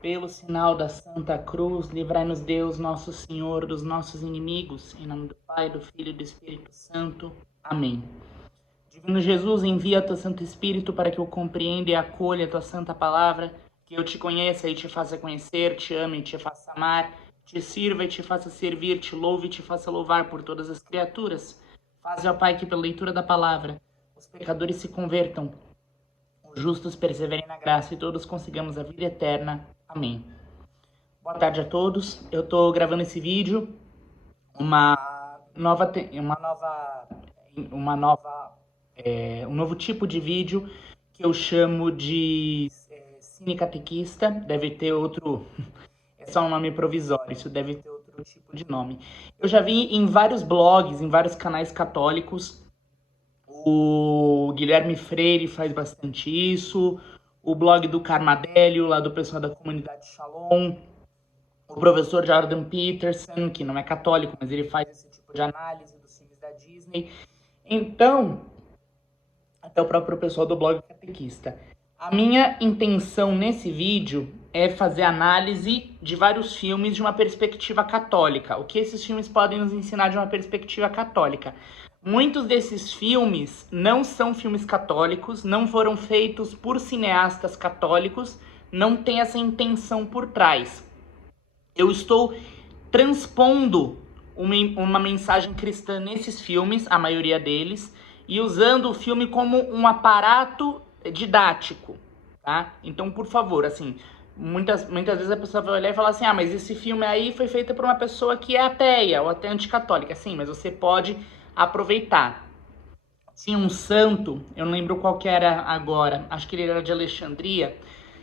Pelo sinal da Santa Cruz, livrai-nos Deus, nosso Senhor, dos nossos inimigos. Em nome do Pai, do Filho e do Espírito Santo. Amém. Divino Jesus, envia teu Santo Espírito para que eu compreenda e acolha a tua santa palavra, que eu te conheça e te faça conhecer, te ame e te faça amar, te sirva e te faça servir, te louve e te faça louvar por todas as criaturas. Faze, ó Pai, que pela leitura da palavra os pecadores se convertam, os justos perseverem na graça e todos consigamos a vida eterna. Amém. Boa tarde a todos. Eu estou gravando esse vídeo, um novo tipo de vídeo que eu chamo de Cine Catequista. Deve ter outro, é só um nome provisório, isso deve ter outro tipo de nome. Eu já vi em vários blogs, em vários canais católicos. O Guilherme Freire faz bastante isso, o blog do Carmadélio, lá do pessoal da comunidade Shalom, o professor Jordan Peterson, que não é católico, mas ele faz esse tipo de análise dos filmes da Disney. Então, até o próprio pessoal do blog Catequista. A minha intenção nesse vídeo é fazer análise de vários filmes de uma perspectiva católica. O que esses filmes podem nos ensinar de uma perspectiva católica? Muitos desses filmes não são filmes católicos, não foram feitos por cineastas católicos, não tem essa intenção por trás. Eu estou transpondo uma mensagem cristã nesses filmes, a maioria deles, e usando o filme como um aparato didático, tá? Então, por favor, assim, muitas vezes a pessoa vai olhar e falar assim, mas esse filme aí foi feito por uma pessoa que é ateia ou até anticatólica. Sim, mas você pode aproveitar. Tinha um santo, eu não lembro qual que era agora, acho que ele era de Alexandria,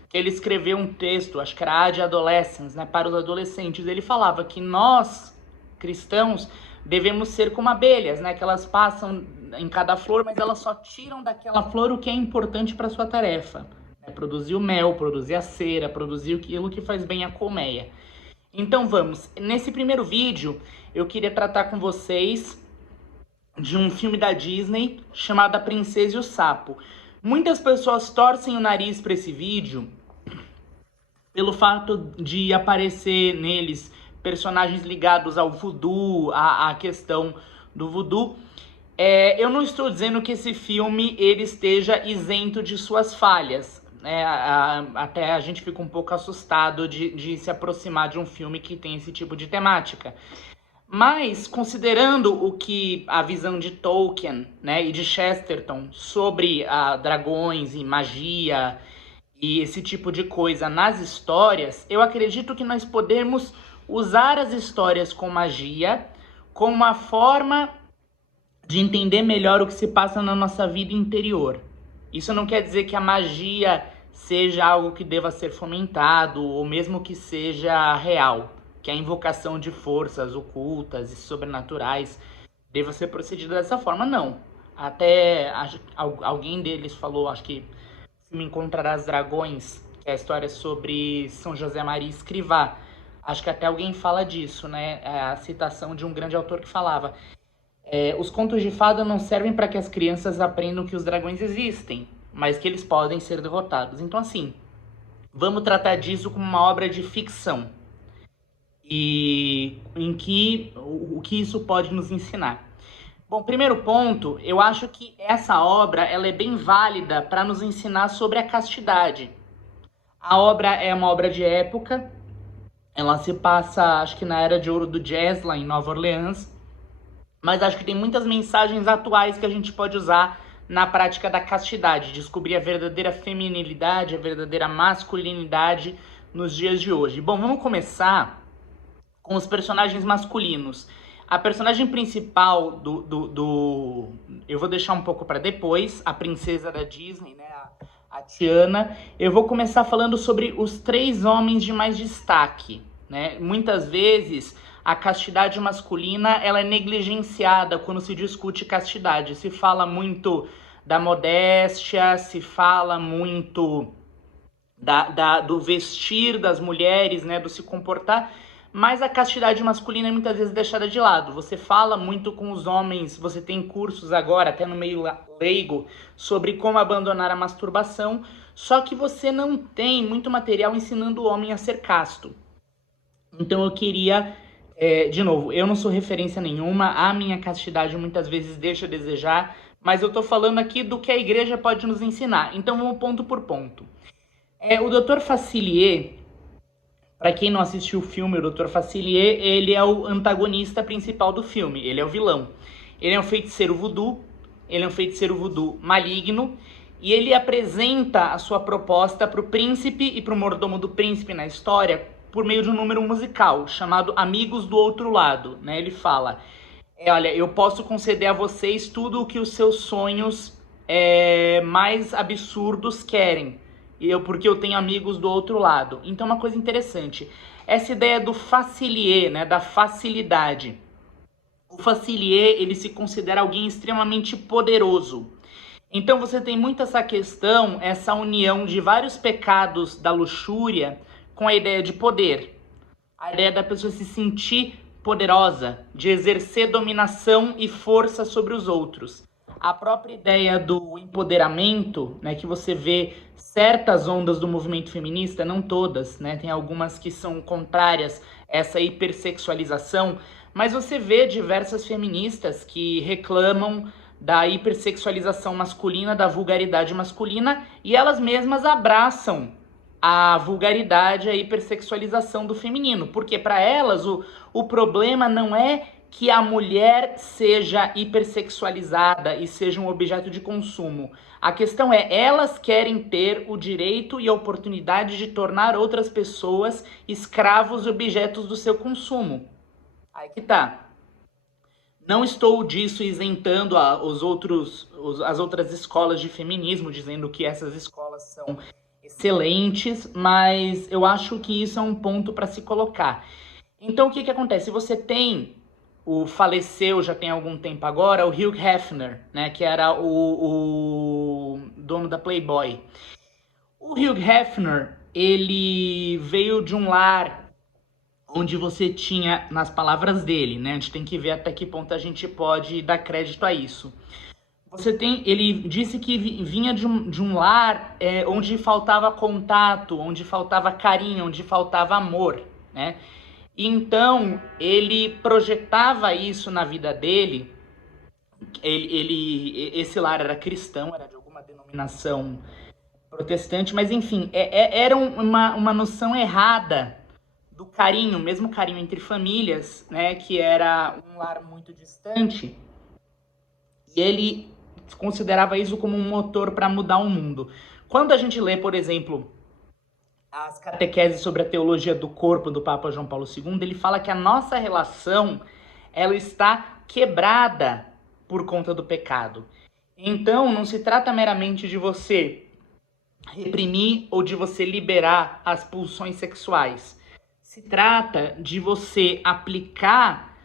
que ele escreveu um texto, acho que era Ad Adolescens, né, para os adolescentes. Ele falava que nós, cristãos, devemos ser como abelhas, né, que elas passam em cada flor, mas elas só tiram daquela flor o que é importante para sua tarefa. Né, produzir o mel, produzir a cera, produzir aquilo que faz bem à colmeia. Então vamos, nesse primeiro vídeo eu queria tratar com vocês de um filme da Disney chamado A Princesa e o Sapo. Muitas pessoas torcem o nariz para esse vídeo pelo fato de aparecer neles personagens ligados ao voodoo, à questão do voodoo. Eu não estou dizendo que esse filme ele esteja isento de suas falhas. Até a gente fica um pouco assustado de se aproximar de um filme que tem esse tipo de temática. Mas, considerando o que a visão de Tolkien, né, e de Chesterton sobre dragões e magia e esse tipo de coisa nas histórias, eu acredito que nós podemos usar as histórias com magia como uma forma de entender melhor o que se passa na nossa vida interior. Isso não quer dizer que a magia seja algo que deva ser fomentado ou mesmo que seja real, que a invocação de forças ocultas e sobrenaturais deva ser procedida dessa forma, não. Até alguém deles falou, acho que o filme Encontrarás Dragões, que é a história sobre São José Maria Escrivá. Acho que até alguém fala disso, né? É a citação de um grande autor que falava: os contos de fada não servem para que as crianças aprendam que os dragões existem, mas que eles podem ser derrotados. Então, assim, vamos tratar disso como uma obra de ficção. E o que isso pode nos ensinar? Bom, primeiro ponto, eu acho que essa obra ela é bem válida para nos ensinar sobre a castidade. A obra é uma obra de época, ela se passa, acho que na era de ouro do jazz, lá em Nova Orleans, mas acho que tem muitas mensagens atuais que a gente pode usar na prática da castidade, descobrir a verdadeira feminilidade, a verdadeira masculinidade nos dias de hoje. Bom, vamos começar com os personagens masculinos. A personagem principal eu vou deixar um pouco para depois, a princesa da Disney, né, a Tiana. Eu vou começar falando sobre os 3 homens de mais destaque, né? Muitas vezes a castidade masculina ela é negligenciada quando se discute castidade. Se fala muito da modéstia, se fala muito do vestir das mulheres, né, do se comportar, mas a castidade masculina é muitas vezes deixada de lado. Você fala muito com os homens, você tem cursos agora, até no meio leigo, sobre como abandonar a masturbação, só que você não tem muito material ensinando o homem a ser casto. Então eu queria, de novo, eu não sou referência nenhuma, a minha castidade muitas vezes deixa a desejar, mas eu tô falando aqui do que a igreja pode nos ensinar. Então vamos ponto por ponto. O Dr. Facilier, para quem não assistiu o filme, o Dr. Facilier, ele é o antagonista principal do filme, ele é o vilão. Ele é um feiticeiro voodoo, ele é um feiticeiro voodoo maligno, e ele apresenta a sua proposta para o príncipe e para o mordomo do príncipe na história por meio de um número musical chamado Amigos do Outro Lado, né? Ele fala, olha, eu posso conceder a vocês tudo o que os seus sonhos mais absurdos querem, porque eu tenho amigos do outro lado. Então, uma coisa interessante, essa ideia do facilier, né, da facilidade. O facilier, ele se considera alguém extremamente poderoso. Então, você tem muito essa questão, essa união de vários pecados da luxúria com a ideia de poder. A ideia da pessoa se sentir poderosa, de exercer dominação e força sobre os outros. A própria ideia do empoderamento, né, que você vê certas ondas do movimento feminista, não todas, né, tem algumas que são contrárias a essa hipersexualização, mas você vê diversas feministas que reclamam da hipersexualização masculina, da vulgaridade masculina, e elas mesmas abraçam a vulgaridade, a hipersexualização do feminino, porque para elas o problema não é que a mulher seja hipersexualizada e seja um objeto de consumo. A questão é, elas querem ter o direito e a oportunidade de tornar outras pessoas escravos e objetos do seu consumo. Aí que tá. Não estou disso isentando as outras escolas de feminismo, dizendo que essas escolas são excelentes, mas eu acho que isso é um ponto para se colocar. Então, o que acontece? Você tem faleceu já tem algum tempo agora, o Hugh Hefner, né, que era o dono da Playboy. O Hugh Hefner, ele veio de um lar onde você tinha, nas palavras dele, né, a gente tem que ver até que ponto a gente pode dar crédito a isso. Ele disse que vinha de um lar onde faltava contato, onde faltava carinho, onde faltava amor, né? Então, ele projetava isso na vida dele. Esse lar era cristão, era de alguma denominação protestante, mas enfim, era uma noção errada do carinho, mesmo carinho entre famílias, né? Que era um lar muito distante. E ele considerava isso como um motor para mudar o mundo. Quando a gente lê, por exemplo, as catequeses sobre a teologia do corpo do Papa João Paulo II, ele fala que a nossa relação ela está quebrada por conta do pecado. Então, não se trata meramente de você reprimir ou de você liberar as pulsões sexuais. Se trata de você aplicar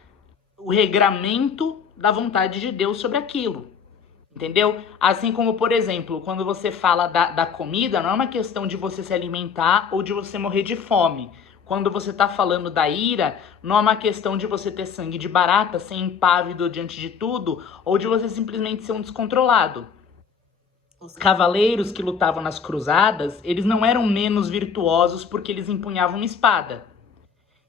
o regramento da vontade de Deus sobre aquilo. Entendeu? Assim como, por exemplo, quando você fala da comida, não é uma questão de você se alimentar ou de você morrer de fome. Quando você está falando da ira, não é uma questão de você ter sangue de barata, ser impávido diante de tudo, ou de você simplesmente ser um descontrolado. Os cavaleiros que lutavam nas cruzadas, eles não eram menos virtuosos porque eles empunhavam uma espada.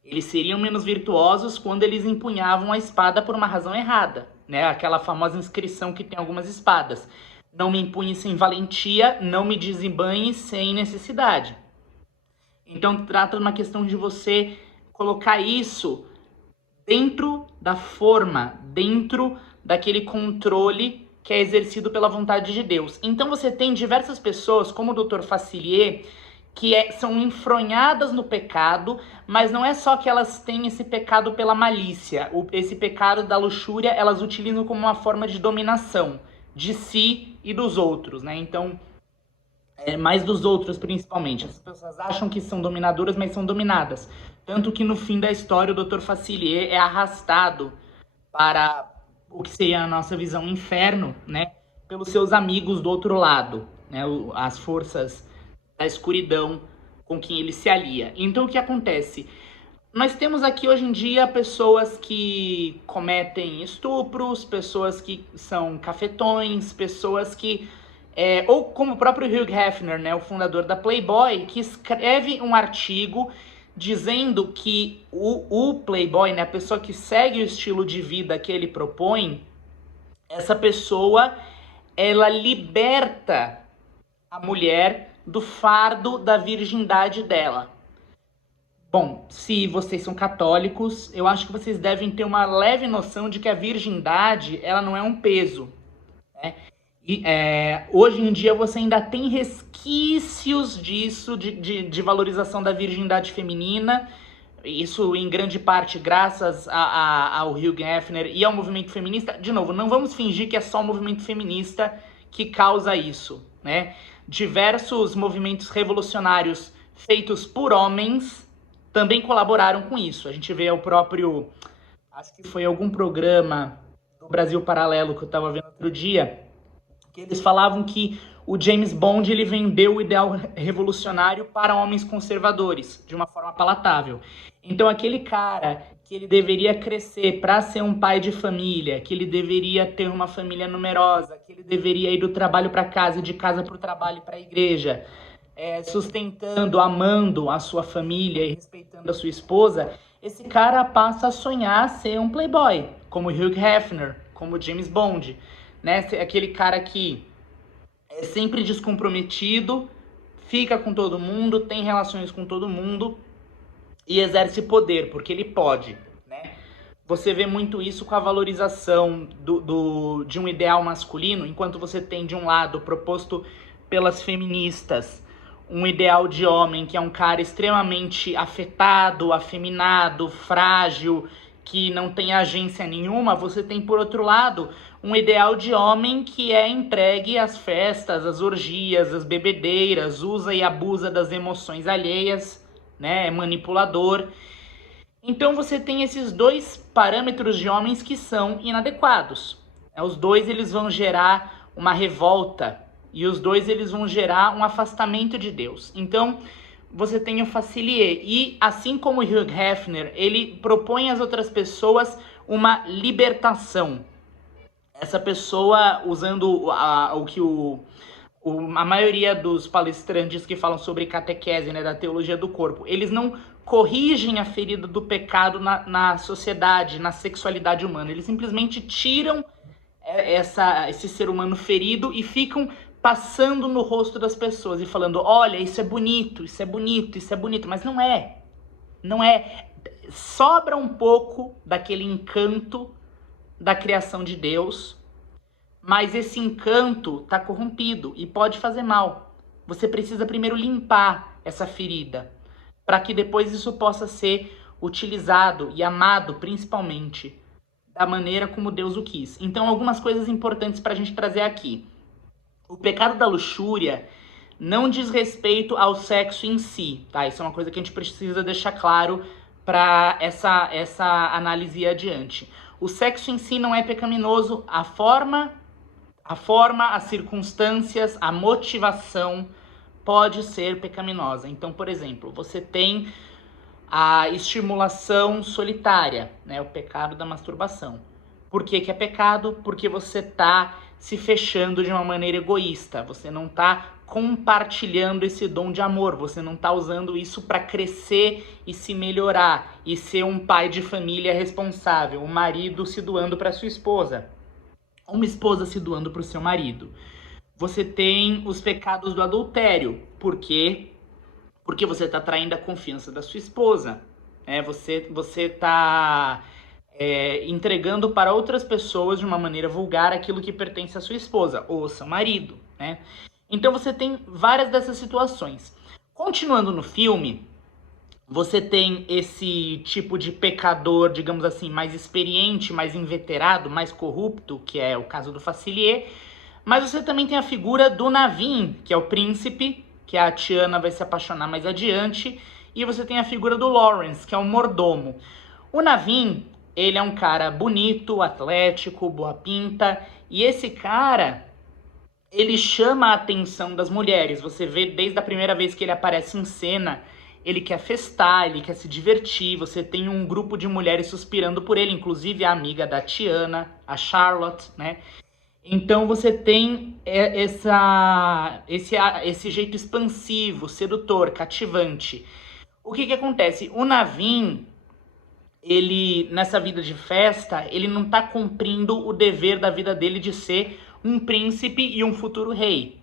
Eles seriam menos virtuosos quando eles empunhavam a espada por uma razão errada, né? Aquela famosa inscrição que tem algumas espadas. Não me empunhe sem valentia, não me desembanhe sem necessidade. Então, trata de uma questão de você colocar isso dentro da forma, dentro daquele controle que é exercido pela vontade de Deus. Então, você tem diversas pessoas, como o Dr. Facilier, que são enfronhadas no pecado, mas não é só que elas têm esse pecado pela malícia. Esse pecado da luxúria, elas utilizam como uma forma de dominação de si e dos outros, né? Então, mais dos outros principalmente. As pessoas acham que são dominadoras, mas são dominadas. Tanto que no fim da história, o Dr. Facilier é arrastado para o que seria a nossa visão inferno, né? Pelos seus amigos do outro lado, né? As forças da escuridão com quem ele se alia. Então, o que acontece? Nós temos aqui hoje em dia pessoas que cometem estupros, pessoas que são cafetões, pessoas que... ou como o próprio Hugh Hefner, né, o fundador da Playboy, que escreve um artigo dizendo que o Playboy, né, a pessoa que segue o estilo de vida que ele propõe, essa pessoa, ela liberta a mulher do fardo da virgindade dela. Bom, se vocês são católicos, eu acho que vocês devem ter uma leve noção de que a virgindade, ela não é um peso, né? E hoje em dia você ainda tem resquícios disso, de valorização da virgindade feminina, isso em grande parte graças ao Hugh Hefner e ao movimento feminista. De novo, não vamos fingir que é só o movimento feminista que causa isso, né? Diversos movimentos revolucionários feitos por homens também colaboraram com isso. A gente vê o próprio... Acho que foi algum programa do Brasil Paralelo que eu estava vendo outro dia, que eles falavam que o James Bond ele vendeu o ideal revolucionário para homens conservadores, de uma forma palatável. Então aquele cara que ele deveria crescer para ser um pai de família, que ele deveria ter uma família numerosa, que ele deveria ir do trabalho para casa, de casa para o trabalho e para a igreja, sustentando, amando a sua família e respeitando a sua esposa, esse cara passa a sonhar ser um playboy, como Hugh Hefner, como James Bond, né? Aquele cara que é sempre descomprometido, fica com todo mundo, tem relações com todo mundo e exerce poder, porque ele pode, né? Você vê muito isso com a valorização de um ideal masculino, enquanto você tem, de um lado, proposto pelas feministas, um ideal de homem que é um cara extremamente afetado, afeminado, frágil, que não tem agência nenhuma. Você tem, por outro lado, um ideal de homem que é entregue às festas, às orgias, às bebedeiras, usa e abusa das emoções alheias, né? É manipulador. Então você tem esses dois parâmetros de homens que são inadequados. Os dois eles vão gerar uma revolta e os dois eles vão gerar um afastamento de Deus. Então você tem o Facilier e, assim como o Hugh Hefner, ele propõe às outras pessoas uma libertação. Essa pessoa, usando o que a maioria dos palestrantes que falam sobre catequese, né, da teologia do corpo, eles não corrigem a ferida do pecado na sociedade, na sexualidade humana. Eles simplesmente tiram esse ser humano ferido e ficam passando no rosto das pessoas e falando, olha, isso é bonito, isso é bonito, isso é bonito, mas não é. Não é. Sobra um pouco daquele encanto da criação de Deus, mas esse encanto está corrompido e pode fazer mal. Você precisa primeiro limpar essa ferida, para que depois isso possa ser utilizado e amado, principalmente, da maneira como Deus o quis. Então, algumas coisas importantes para a gente trazer aqui. O pecado da luxúria não diz respeito ao sexo em si, tá? Isso é uma coisa que a gente precisa deixar claro para essa análise ir adiante. O sexo em si não é pecaminoso, a forma, as circunstâncias, a motivação pode ser pecaminosa. Então, por exemplo, você tem a estimulação solitária, né? O pecado da masturbação. Por que é pecado? Porque você está se fechando de uma maneira egoísta, você não está compartilhando esse dom de amor, você não está usando isso para crescer e se melhorar e ser um pai de família responsável, um marido se doando para sua esposa, uma esposa se doando para o seu marido. Você tem os pecados do adultério, por quê? Porque você está traindo a confiança da sua esposa, né? Você está entregando para outras pessoas de uma maneira vulgar aquilo que pertence à sua esposa ou ao seu marido, né? Então você tem várias dessas situações. Continuando no filme, você tem esse tipo de pecador, digamos assim, mais experiente, mais inveterado, mais corrupto, que é o caso do Facilier, mas você também tem a figura do Naveen, que é o príncipe, que a Tiana vai se apaixonar mais adiante, e você tem a figura do Lawrence, que é o mordomo. O Naveen, ele é um cara bonito, atlético, boa pinta, e esse cara, ele chama a atenção das mulheres. Você vê desde a primeira vez que ele aparece em cena, ele quer festar, ele quer se divertir, você tem um grupo de mulheres suspirando por ele, inclusive a amiga da Tiana, a Charlotte, né? Então você tem esse jeito expansivo, sedutor, cativante. O que acontece? O Naveen, ele, nessa vida de festa, ele não está cumprindo o dever da vida dele de ser um príncipe e um futuro rei.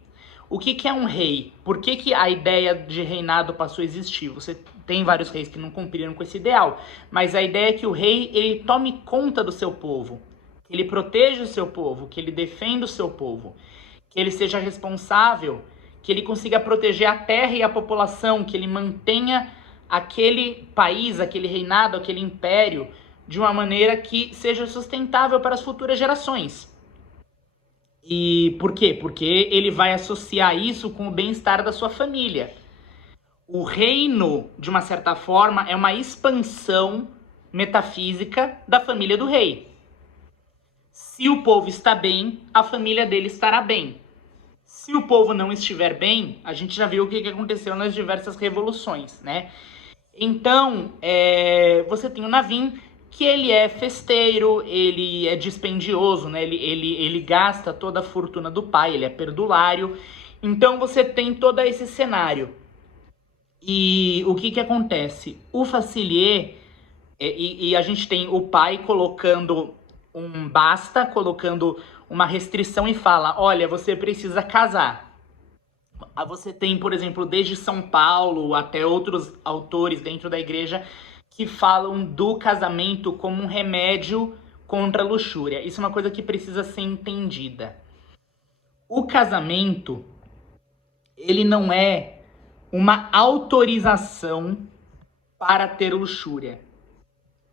O que é um rei? Por que a ideia de reinado passou a existir? Você tem vários reis que não cumpriram com esse ideal, mas a ideia é que o rei, ele tome conta do seu povo, que ele proteja o seu povo, que ele defenda o seu povo, que ele seja responsável, que ele consiga proteger a terra e a população, que ele mantenha aquele país, aquele reinado, aquele império de uma maneira que seja sustentável para as futuras gerações. E por quê? Porque ele vai associar isso com o bem-estar da sua família. O reino, de uma certa forma, é uma expansão metafísica da família do rei. Se o povo está bem, a família dele estará bem. Se o povo não estiver bem, a gente já viu o que aconteceu nas diversas revoluções, né? Então, você tem o Naveen, que ele é festeiro, ele é dispendioso, né? Ele gasta toda a fortuna do pai, ele é perdulário. Então você tem todo esse cenário. E o que acontece? O Facilier, e a gente tem o pai colocando um basta, colocando uma restrição e fala, olha, você precisa casar. Você tem, por exemplo, desde São Paulo até outros autores dentro da igreja que falam do casamento como um remédio contra a luxúria. Isso é uma coisa que precisa ser entendida. O casamento, ele não é uma autorização para ter luxúria.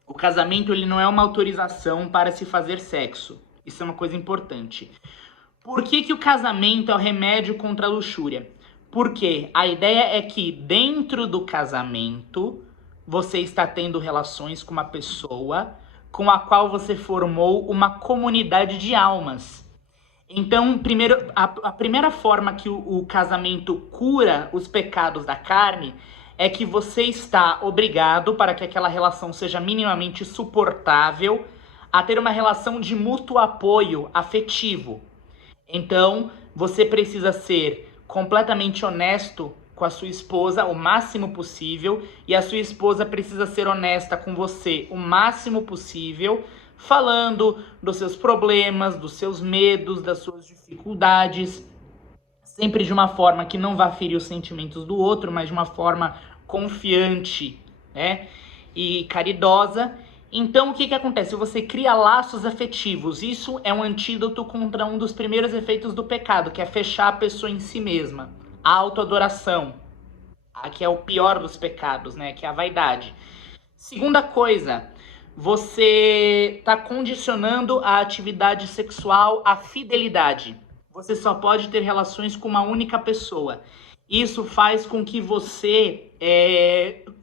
O casamento, ele não é uma autorização para se fazer sexo. Isso é uma coisa importante. Por que o casamento é o remédio contra a luxúria? Porque a ideia é que dentro do casamento você está tendo relações com uma pessoa com a qual você formou uma comunidade de almas. Então, primeiro, a primeira forma que o casamento cura os pecados da carne é que você está obrigado, para que aquela relação seja minimamente suportável, a ter uma relação de mútuo apoio afetivo. Então, você precisa ser completamente honesto com a sua esposa o máximo possível, e a sua esposa precisa ser honesta com você o máximo possível, falando dos seus problemas, dos seus medos, das suas dificuldades, sempre de uma forma que não vá ferir os sentimentos do outro, mas de uma forma confiante, né? E caridosa. Então, o que acontece? Você cria laços afetivos. Isso é um antídoto contra um dos primeiros efeitos do pecado, que é fechar a pessoa em si mesma. A autoadoração, que é o pior dos pecados, né? Que é a vaidade. Segunda coisa, você está condicionando a atividade sexual à fidelidade. Você só pode ter relações com uma única pessoa. Isso faz com que você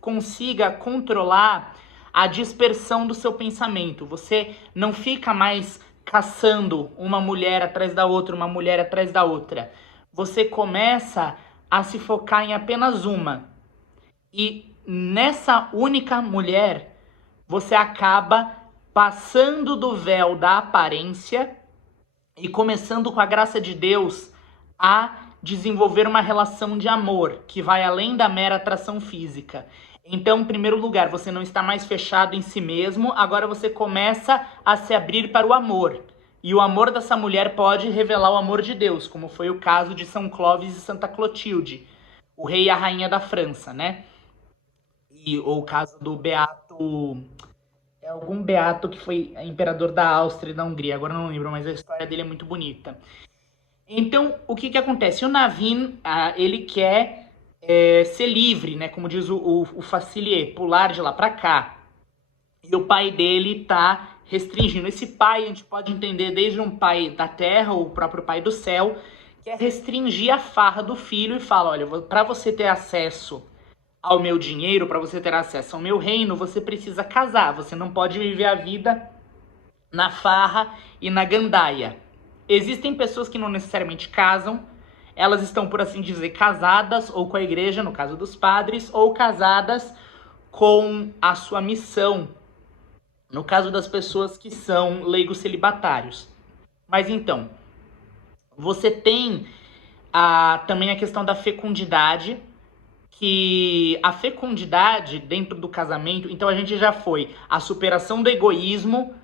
consiga controlar a dispersão do seu pensamento. Você não fica mais caçando uma mulher atrás da outra, uma mulher atrás da outra. Você começa a se focar em apenas uma. E nessa única mulher, você acaba passando do véu da aparência e começando, com a graça de Deus, a desenvolver uma relação de amor que vai além da mera atração física. Então, em primeiro lugar, você não está mais fechado em si mesmo, agora você começa a se abrir para o amor. E o amor dessa mulher pode revelar o amor de Deus, como foi o caso de São Clovis e Santa Clotilde, o rei e a rainha da França, né? Ou o caso do Beato... algum Beato que foi imperador da Áustria e da Hungria, agora não lembro, mas a história dele é muito bonita. Então, o que acontece? O Naveen, ele quer ser livre, né? Como diz o Facilier, pular de lá para cá. E o pai dele tá restringindo. Esse pai, a gente pode entender desde um pai da terra, ou o próprio pai do céu, que é restringir a farra do filho e fala, olha, para você ter acesso ao meu dinheiro, para você ter acesso ao meu reino, você precisa casar. Você não pode viver a vida na farra e na gandaia. Existem pessoas que não necessariamente casam, elas estão, por assim dizer, casadas ou com a igreja, no caso dos padres, ou casadas com a sua missão, no caso das pessoas que são leigos celibatários. Mas então, você tem também a questão da fecundidade, que a fecundidade dentro do casamento, então a gente já foi a superação do egoísmo,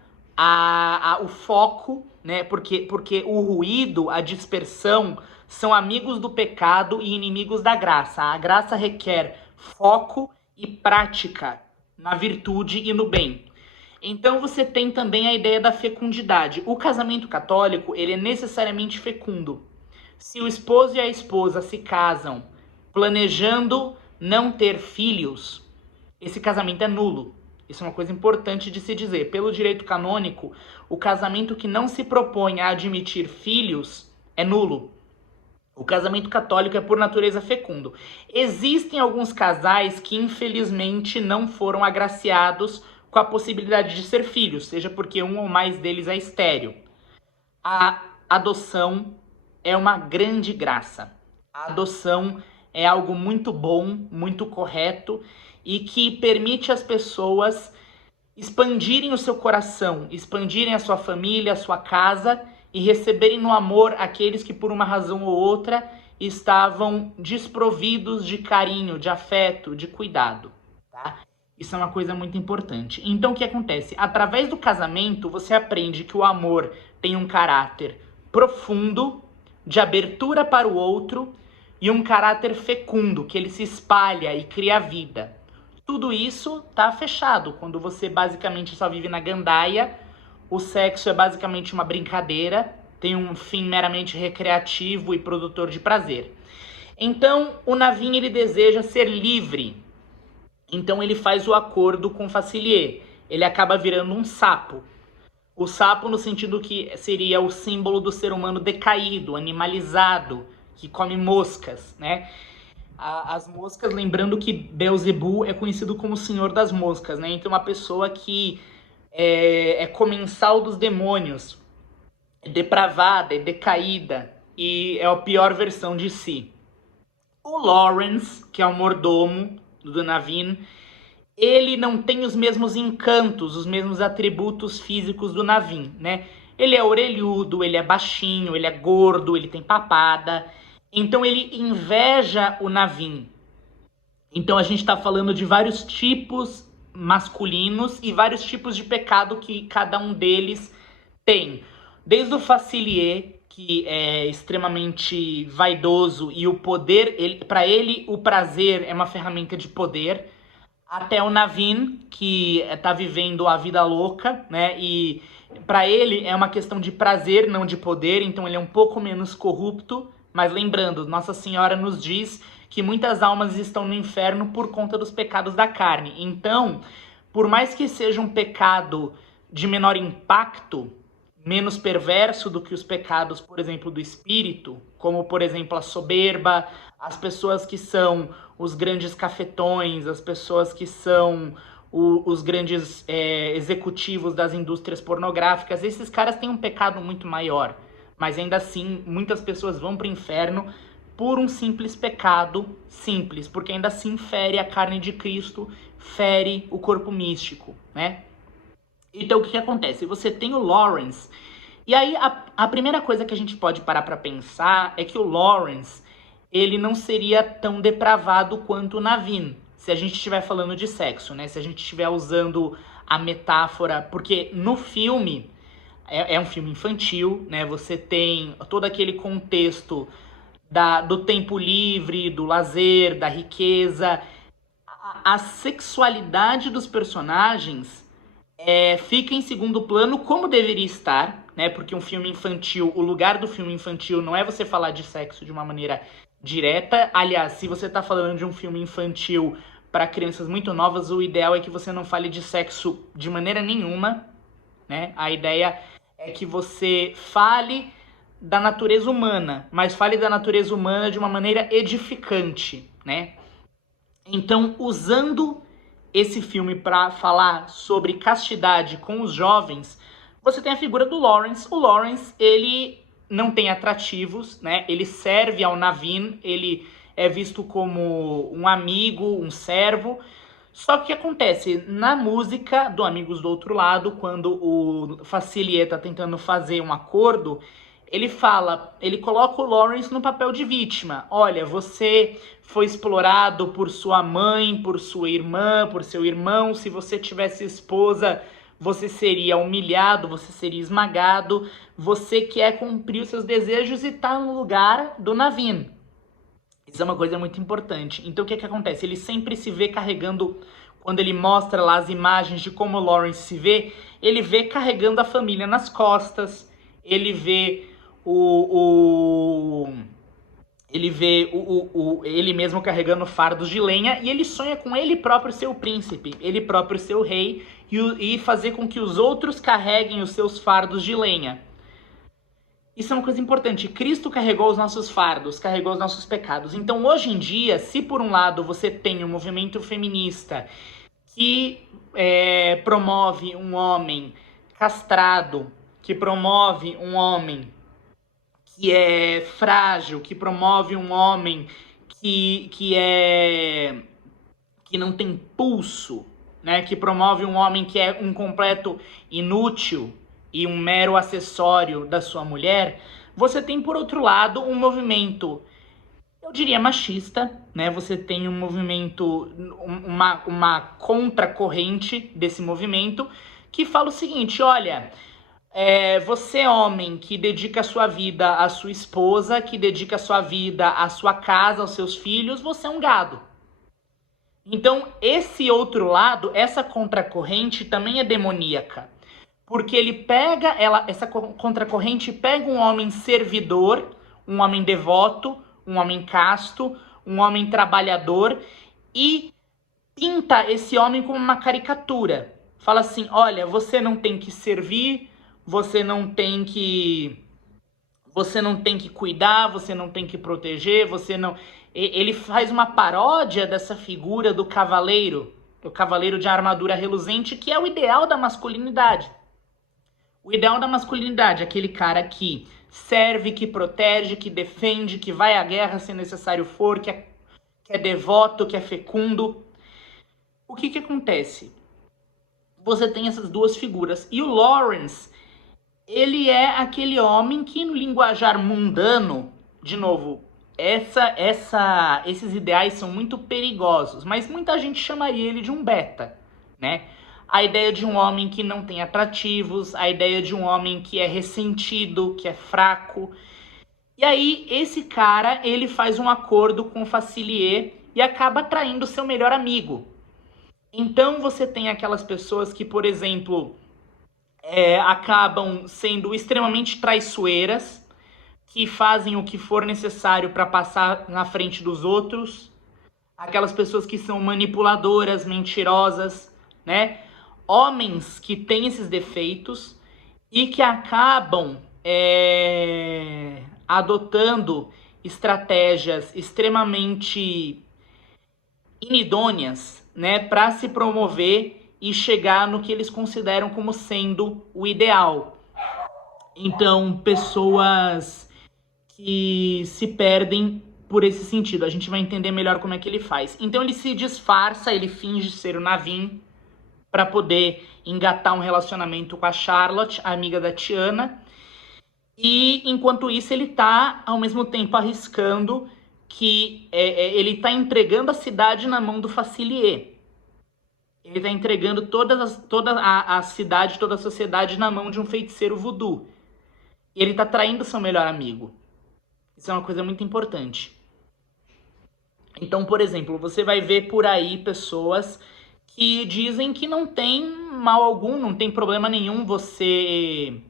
o foco, né? Porque o ruído, a dispersão, são amigos do pecado e inimigos da graça. A graça requer foco e prática na virtude e no bem. Então você tem também a ideia da fecundidade. O casamento católico, ele é necessariamente fecundo. Se o esposo e a esposa se casam planejando não ter filhos, esse casamento é nulo. Isso é uma coisa importante de se dizer. Pelo direito canônico, o casamento que não se propõe a admitir filhos é nulo. O casamento católico é por natureza fecundo. Existem alguns casais que infelizmente não foram agraciados com a possibilidade de ser filhos, seja porque um ou mais deles é estéril. A adoção é uma grande graça. A adoção é algo muito bom, muito correto e que permite às pessoas expandirem o seu coração, expandirem a sua família, a sua casa e receberem no amor aqueles que por uma razão ou outra estavam desprovidos de carinho, de afeto, de cuidado, tá? Isso é uma coisa muito importante. Então o que acontece? Através do casamento você aprende que o amor tem um caráter profundo, de abertura para o outro, e um caráter fecundo, que ele se espalha e cria vida. Tudo isso tá fechado quando você basicamente só vive na gandaia, o sexo é basicamente uma brincadeira, tem um fim meramente recreativo e produtor de prazer. Então, o Navin, ele deseja ser livre. Então ele faz o acordo com Facilier. Ele acaba virando um sapo. O sapo no sentido que seria o símbolo do ser humano decaído, animalizado, que come moscas, né? As moscas, lembrando que Beelzebub é conhecido como o senhor das moscas, né? Então uma pessoa que é comensal dos demônios, é depravada, é decaída e é a pior versão de si. O Lawrence, que é o mordomo do Navin, ele não tem os mesmos encantos, os mesmos atributos físicos do Navin, né? Ele é orelhudo, ele é baixinho, ele é gordo, ele tem papada. Então ele inveja o Navin. Então a gente está falando de vários tipos masculinos e vários tipos de pecado que cada um deles tem. Desde o Facilier, que é extremamente vaidoso e o poder, para ele o prazer é uma ferramenta de poder, até o Navin, que está vivendo a vida louca, né? E para ele é uma questão de prazer, não de poder, então ele é um pouco menos corrupto. Mas lembrando, Nossa Senhora nos diz que muitas almas estão no inferno por conta dos pecados da carne. Então, por mais que seja um pecado de menor impacto, menos perverso do que os pecados, por exemplo, do espírito, como, por exemplo, a soberba, as pessoas que são os grandes cafetões, as pessoas que são os grandes executivos das indústrias pornográficas, esses caras têm um pecado muito maior. Mas ainda assim, muitas pessoas vão para o inferno por um simples pecado simples, porque ainda assim fere a carne de Cristo, fere o corpo místico, né? Então o que acontece? Você tem o Lawrence, e aí a primeira coisa que a gente pode parar para pensar é que o Lawrence, ele não seria tão depravado quanto o Navin, se a gente estiver falando de sexo, né? Se a gente estiver usando a metáfora, porque no filme é um filme infantil, né? Você tem todo aquele contexto do tempo livre, do lazer, da riqueza. A sexualidade dos personagens fica em segundo plano, como deveria estar, né? Porque um filme infantil, o lugar do filme infantil não é você falar de sexo de uma maneira direta. Aliás, se você está falando de um filme infantil para crianças muito novas, o ideal é que você não fale de sexo de maneira nenhuma, né? A ideia é que você fale da natureza humana, mas fale da natureza humana de uma maneira edificante, né? Então, usando esse filme para falar sobre castidade com os jovens, você tem a figura do Lawrence. O Lawrence, ele não tem atrativos, né? Ele serve ao Naveen, ele é visto como um amigo, um servo. Só que o que acontece? Na música do Amigos do Outro Lado, quando o Facilier tá tentando fazer um acordo, ele coloca o Lawrence no papel de vítima. Olha, você foi explorado por sua mãe, por sua irmã, por seu irmão. Se você tivesse esposa, você seria humilhado, você seria esmagado. Você quer cumprir os seus desejos e tá no lugar do Naveen. Isso é uma coisa muito importante. Então o que acontece? Ele sempre se vê carregando, quando ele mostra lá as imagens de como o Lawrence se vê, ele vê carregando a família nas costas, ele vê ele mesmo carregando fardos de lenha, e ele sonha com ele próprio ser o príncipe, ele próprio ser o rei, e fazer com que os outros carreguem os seus fardos de lenha. Isso é uma coisa importante. Cristo carregou os nossos fardos, carregou os nossos pecados. Então, hoje em dia, se por um lado você tem um movimento feminista que promove um homem castrado, que promove um homem que é frágil, que promove um homem que não tem pulso, né? Que promove um homem que é um completo inútil e um mero acessório da sua mulher, você tem, por outro lado, um movimento, eu diria, machista, né? Você tem um movimento, uma contracorrente desse movimento, que fala o seguinte: olha, você, homem, que dedica a sua vida à sua esposa, que dedica a sua vida à sua casa, aos seus filhos, você é um gado. Então, esse outro lado, essa contracorrente também é demoníaca. Porque ele pega, essa contracorrente pega um homem servidor, um homem devoto, um homem casto, um homem trabalhador, e pinta esse homem como uma caricatura. Fala assim: olha, você não tem que servir, você não tem que cuidar, você não tem que proteger, você não... Ele faz uma paródia dessa figura do cavaleiro de armadura reluzente, que é o ideal da masculinidade. O ideal da masculinidade, aquele cara que serve, que protege, que defende, que vai à guerra se necessário for, que é devoto, que é fecundo. O que acontece? Você tem essas duas figuras. E o Lawrence, ele é aquele homem que, no linguajar mundano, de novo, esses ideais são muito perigosos, mas muita gente chamaria ele de um beta, né? A ideia de um homem que não tem atrativos, a ideia de um homem que é ressentido, que é fraco. E aí, esse cara, ele faz um acordo com o Facilier e acaba traindo seu melhor amigo. Então, você tem aquelas pessoas que, por exemplo, acabam sendo extremamente traiçoeiras, que fazem o que for necessário para passar na frente dos outros. Aquelas pessoas que são manipuladoras, mentirosas, né? Homens que têm esses defeitos e que acabam adotando estratégias extremamente inidôneas, né, para se promover e chegar no que eles consideram como sendo o ideal. Então, pessoas que se perdem por esse sentido. A gente vai entender melhor como é que ele faz. Então ele se disfarça, ele finge ser o Naveen para poder engatar um relacionamento com a Charlotte, a amiga da Tiana. E enquanto isso ele tá ao mesmo tempo arriscando que ele tá entregando a cidade na mão do Facilier. Ele tá entregando toda a cidade, toda a sociedade na mão de um feiticeiro voodoo. E ele tá traindo seu melhor amigo. Isso é uma coisa muito importante. Então, por exemplo, você vai ver por aí pessoas que dizem que não tem mal algum, não tem problema nenhum você,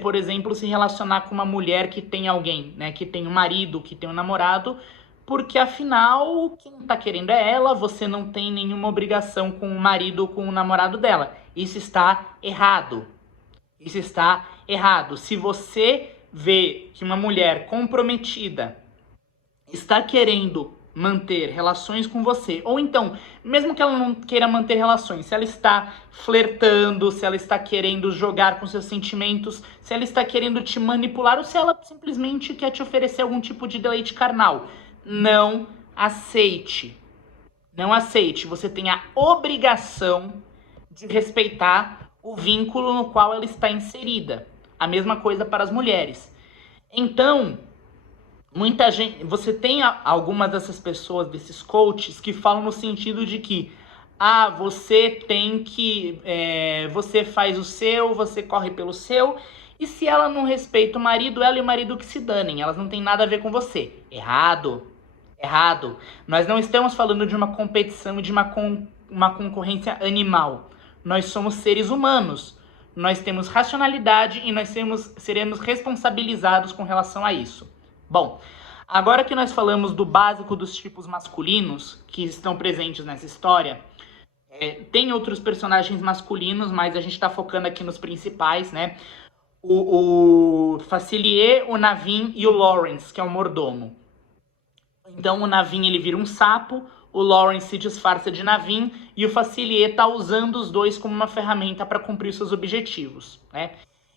por exemplo, se relacionar com uma mulher que tem alguém, né? Que tem um marido, que tem um namorado, porque afinal, quem tá querendo é ela, você não tem nenhuma obrigação com o marido ou com o namorado dela. Isso está errado. Isso está errado. Se você vê que uma mulher comprometida está querendo manter relações com você, ou então, mesmo que ela não queira manter relações, se ela está flertando, se ela está querendo jogar com seus sentimentos, se ela está querendo te manipular, ou se ela simplesmente quer te oferecer algum tipo de deleite carnal, não aceite. Não aceite. Você tem a obrigação de respeitar o vínculo no qual ela está inserida. A mesma coisa para as mulheres. Então, muita gente, você tem algumas dessas pessoas, desses coaches, que falam no sentido de que você tem que, você faz o seu, você corre pelo seu, e se ela não respeita o marido, ela e o marido que se danem, elas não têm nada a ver com você. Errado. Errado. Nós não estamos falando de uma competição e de uma concorrência animal. Nós somos seres humanos. Nós temos racionalidade e nós seremos responsabilizados com relação a isso. Bom, agora que nós falamos do básico dos tipos masculinos que estão presentes nessa história, tem outros personagens masculinos, mas a gente está focando aqui nos principais, né? O Facilier, o Navin e o Lawrence, que é o mordomo. Então o Navin ele vira um sapo, o Lawrence se disfarça de Navin e o Facilier está usando os dois como uma ferramenta para cumprir seus objetivos, né?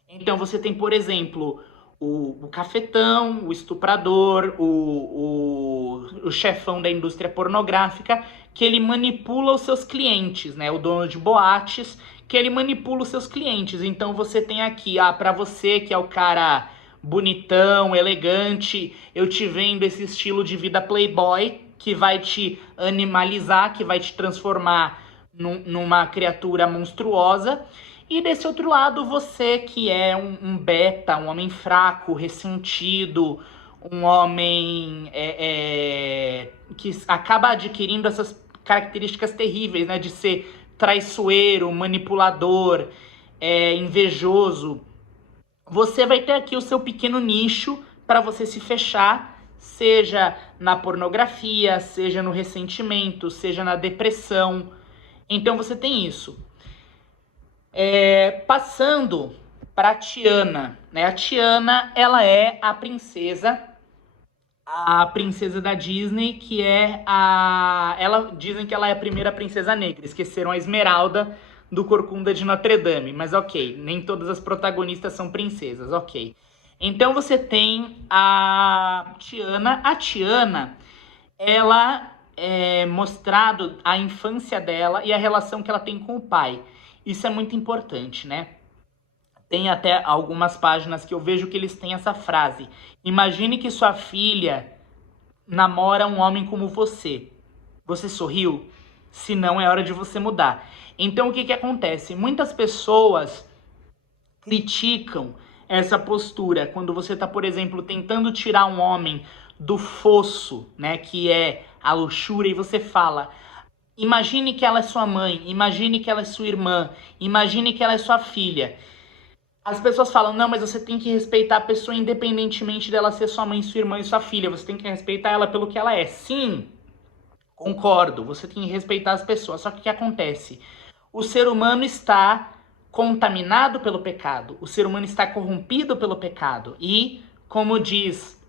Então você tem, por exemplo, o cafetão, o estuprador, o chefão da indústria pornográfica, que ele manipula os seus clientes, né? O dono de boates, que ele manipula os seus clientes. Então você tem aqui, para você que é o cara bonitão, elegante, eu te vendo esse estilo de vida playboy que vai te animalizar, que vai te transformar numa criatura monstruosa. E desse outro lado, você que é um beta, um homem fraco, ressentido, um homem que acaba adquirindo essas características terríveis, né, de ser traiçoeiro, manipulador, invejoso. Você vai ter aqui o seu pequeno nicho para você se fechar, seja na pornografia, seja no ressentimento, seja na depressão. Então você tem isso. Passando para a Tiana, né? A Tiana, ela é a princesa da Disney, que dizem que ela é a primeira princesa negra. Esqueceram a Esmeralda do Corcunda de Notre Dame, mas ok, nem todas as protagonistas são princesas, ok. Então você tem a Tiana. A Tiana, ela é mostrado a infância dela e a relação que ela tem com o pai. Isso é muito importante, né? Tem até algumas páginas que eu vejo que eles têm essa frase: imagine que sua filha namora um homem como você. Você sorriu? Se não, é hora de você mudar. Então, o que acontece? Muitas pessoas criticam essa postura quando você está, por exemplo, tentando tirar um homem do fosso, né, que é a luxúria, e você fala: imagine que ela é sua mãe, imagine que ela é sua irmã, imagine que ela é sua filha. As pessoas falam: não, mas você tem que respeitar a pessoa independentemente dela ser sua mãe, sua irmã e sua filha. Você tem que respeitar ela pelo que ela é. Sim, concordo, você tem que respeitar as pessoas. Só que o que acontece? O ser humano está contaminado pelo pecado. O ser humano está corrompido pelo pecado. E, como diz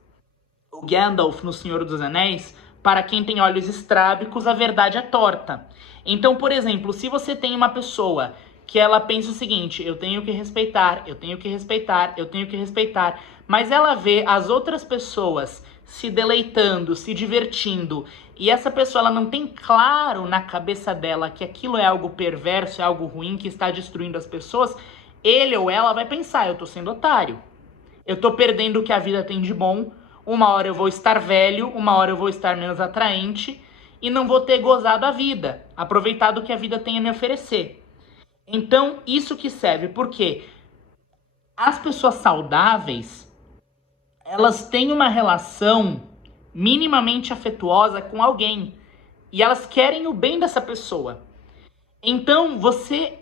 o Gandalf no Senhor dos Anéis, para quem tem olhos estrábicos, a verdade é torta. Então, por exemplo, se você tem uma pessoa que ela pensa o seguinte: eu tenho que respeitar, eu tenho que respeitar, eu tenho que respeitar, mas ela vê as outras pessoas se deleitando, se divertindo, e essa pessoa ela não tem claro na cabeça dela que aquilo é algo perverso, é algo ruim, que está destruindo as pessoas, ele ou ela vai pensar: eu tô sendo otário, eu tô perdendo o que a vida tem de bom, uma hora eu vou estar velho, uma hora eu vou estar menos atraente e não vou ter gozado a vida, aproveitado o que a vida tem a me oferecer. Então, isso que serve, porque as pessoas saudáveis, elas têm uma relação minimamente afetuosa com alguém e elas querem o bem dessa pessoa. Então,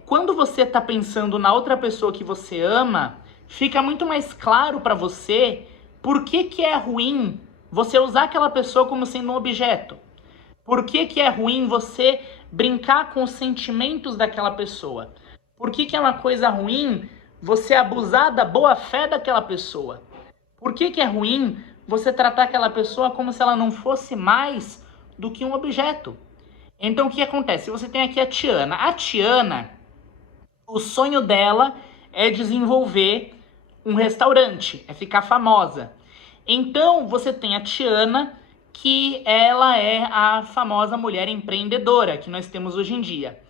quando você está pensando na outra pessoa que você ama, fica muito mais claro para você por que é ruim você usar aquela pessoa como sendo um objeto. Por que é ruim você brincar com os sentimentos daquela pessoa? Por que é uma coisa ruim você abusar da boa-fé daquela pessoa? Por que é ruim você tratar aquela pessoa como se ela não fosse mais do que um objeto. Então o que acontece? Você tem aqui a Tiana. A Tiana, o sonho dela é desenvolver um restaurante, é ficar famosa. Então você tem a Tiana, que ela é a famosa mulher empreendedora que nós temos hoje em dia.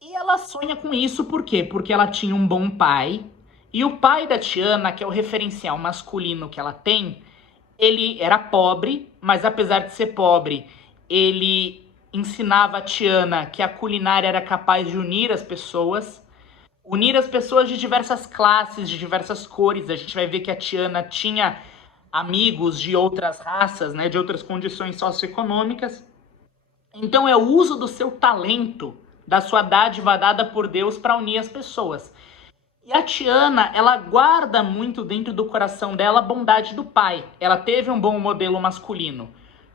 E ela sonha com isso por quê? Porque ela tinha um bom pai. E o pai da Tiana, que é o referencial masculino que ela tem, ele era pobre, mas apesar de ser pobre, ele ensinava a Tiana que a culinária era capaz de unir as pessoas de diversas classes, de diversas cores. A gente vai ver que a Tiana tinha amigos de outras raças, né, de outras condições socioeconômicas. Então é o uso do seu talento, da sua dádiva dada por Deus para unir as pessoas. E a Tiana, ela guarda muito dentro do coração dela a bondade do pai. Ela teve um bom modelo masculino.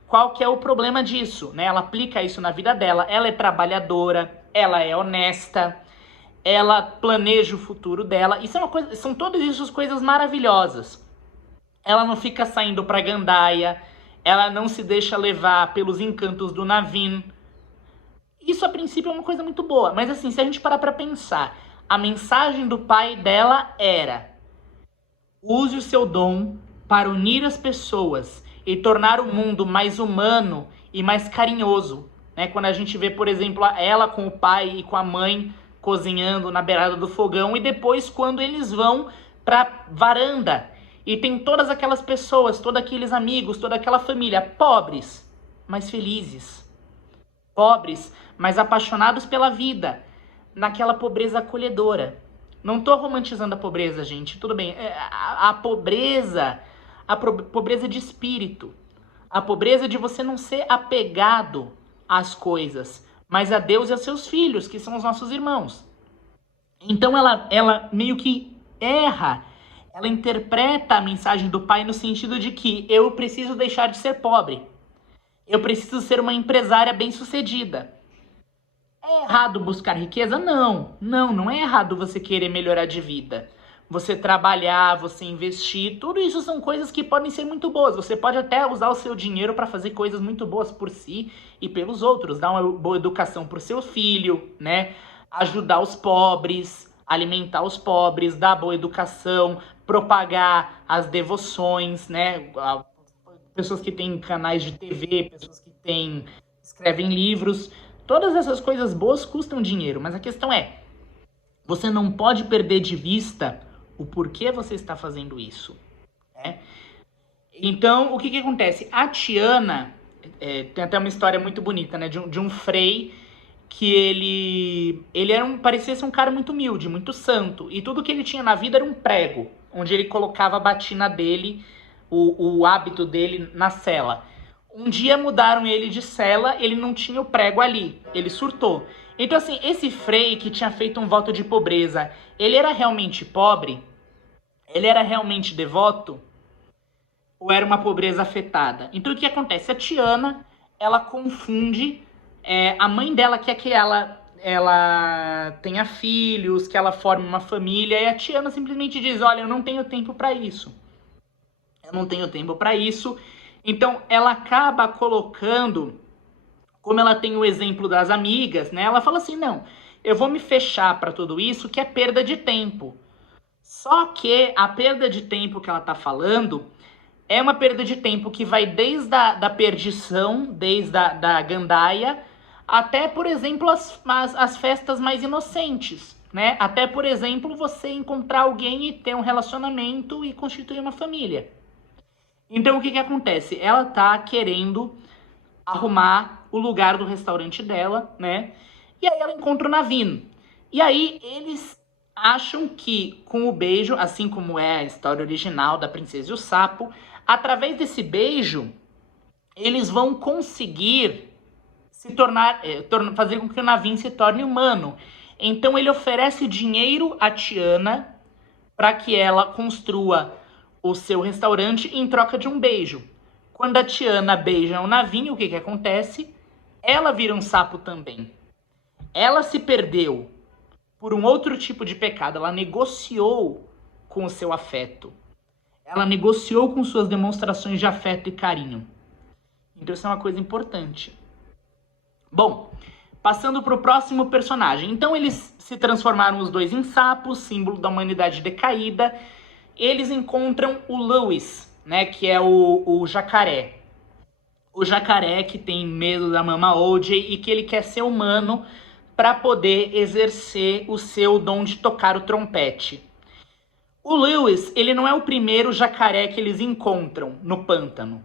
Qual que é o problema disso? Né? Ela aplica isso na vida dela. Ela é trabalhadora, ela é honesta, ela planeja o futuro dela. Isso é uma coisa, são todas essas coisas maravilhosas. Ela não fica saindo pra gandaia, ela não se deixa levar pelos encantos do Naveen. Isso a princípio é uma coisa muito boa, mas assim, se a gente parar pra pensar, a mensagem do pai dela era: use o seu dom para unir as pessoas e tornar o mundo mais humano e mais carinhoso. Né? Quando a gente vê, por exemplo, ela com o pai e com a mãe cozinhando na beirada do fogão, e depois quando eles vão pra varanda e tem todas aquelas pessoas, todos aqueles amigos, toda aquela família, pobres, mas felizes. Pobres, mas apaixonados pela vida, naquela pobreza acolhedora. Não tô romantizando a pobreza, gente, tudo bem. A pobreza, pobreza de espírito. A pobreza de você não ser apegado às coisas, mas a Deus e a seus filhos, que são os nossos irmãos. Então ela meio que erra, ela interpreta a mensagem do pai no sentido de que eu preciso deixar de ser pobre. Eu preciso ser uma empresária bem-sucedida. É errado buscar riqueza? Não. Não é errado você querer melhorar de vida. Você trabalhar, você investir, tudo isso são coisas que podem ser muito boas. Você pode até usar o seu dinheiro para fazer coisas muito boas por si e pelos outros. Dar uma boa educação para o seu filho, né? Ajudar os pobres, alimentar os pobres, dar boa educação, propagar as devoções, né? Pessoas que têm canais de TV, pessoas que escrevem livros. Todas essas coisas boas custam dinheiro, mas a questão é, você não pode perder de vista o porquê você está fazendo isso. Né? Então, o que acontece? A Tiana, tem até uma história muito bonita, né? De um frei que ele parecia ser um cara muito humilde, muito santo, e tudo que ele tinha na vida era um prego, onde ele colocava a batina dele, o hábito dele na cela. Um dia mudaram ele de cela, ele não tinha o prego ali, ele surtou. Então assim, esse frei que tinha feito um voto de pobreza, ele era realmente pobre? Ele era realmente devoto? Ou era uma pobreza afetada? Então o que acontece? A Tiana, ela confunde a mãe dela quer que ela tenha filhos, que ela forme uma família, e a Tiana simplesmente diz, olha, eu não tenho tempo para isso. Eu não tenho tempo para isso. Então, ela acaba colocando, como ela tem o exemplo das amigas, né? Ela fala assim, não, eu vou me fechar para tudo isso, que é perda de tempo. Só que a perda de tempo que ela tá falando é uma perda de tempo que vai desde da perdição, desde da gandaia, até, por exemplo, as festas mais inocentes, né? Até, por exemplo, você encontrar alguém e ter um relacionamento e constituir uma família. Então, o que acontece? Ela tá querendo arrumar o lugar do restaurante dela, né? E aí ela encontra o Naveen. E aí eles acham que com o beijo, assim como é a história original da Princesa e o Sapo, através desse beijo, eles vão conseguir se fazer com que o Naveen se torne humano. Então ele oferece dinheiro a Tiana para que ela construa o seu restaurante em troca de um beijo. Quando a Tiana beija o Naveen, o que acontece? Ela vira um sapo também. Ela se perdeu por um outro tipo de pecado. Ela negociou com o seu afeto. Ela negociou com suas demonstrações de afeto e carinho. Então isso é uma coisa importante. Bom, passando para o próximo personagem. Então eles se transformaram os dois em sapos, símbolo da humanidade decaída. Eles encontram o Lewis, né, que é o jacaré. O jacaré que tem medo da Mama OJ e que ele quer ser humano para poder exercer o seu dom de tocar o trompete. O Lewis, ele não é o primeiro jacaré que eles encontram no pântano.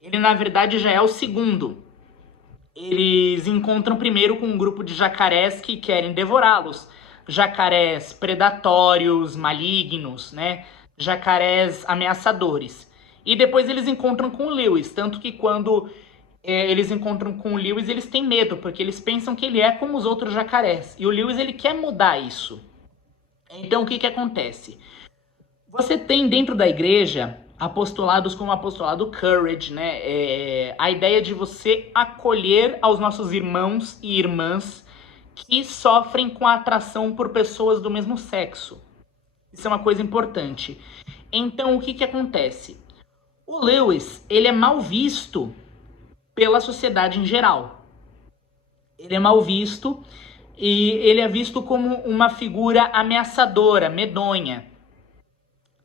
Ele, na verdade, já é o segundo. Eles encontram primeiro com um grupo de jacarés que querem devorá-los. Jacarés predatórios, malignos, né? Jacarés ameaçadores. E depois eles encontram com o Lewis, tanto que quando eles encontram com o Lewis, eles têm medo, porque eles pensam que ele é como os outros jacarés. E o Lewis, ele quer mudar isso. Então, o que acontece? Você tem dentro da igreja apostolados como o apostolado Courage, né? A ideia de você acolher aos nossos irmãos e irmãs que sofrem com a atração por pessoas do mesmo sexo. Isso é uma coisa importante. Então, o que acontece? O Lewis, ele é mal visto pela sociedade em geral. Ele é mal visto e ele é visto como uma figura ameaçadora, medonha.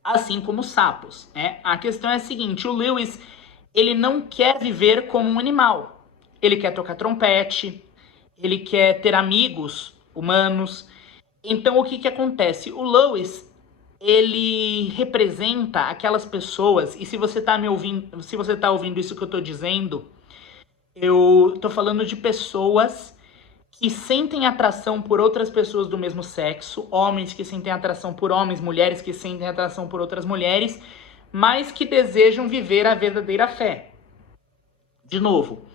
Assim como os sapos, né? A questão é a seguinte, o Lewis, ele não quer viver como um animal. Ele quer tocar trompete, ele quer ter amigos humanos. Então, o que acontece? O Lewis, ele representa aquelas pessoas, e se você tá me ouvindo, se você tá ouvindo isso que eu tô dizendo, eu tô falando de pessoas que sentem atração por outras pessoas do mesmo sexo, homens que sentem atração por homens, mulheres que sentem atração por outras mulheres, mas que desejam viver a verdadeira fé. De novo,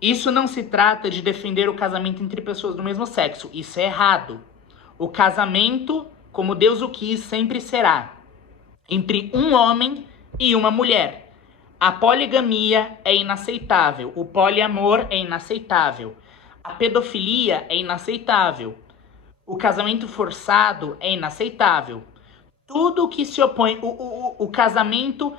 isso não se trata de defender o casamento entre pessoas do mesmo sexo, isso é errado. O casamento, como Deus o quis, sempre será entre um homem e uma mulher. A poligamia é inaceitável, o poliamor é inaceitável. A pedofilia é inaceitável. O casamento forçado é inaceitável. Tudo que se opõe... O casamento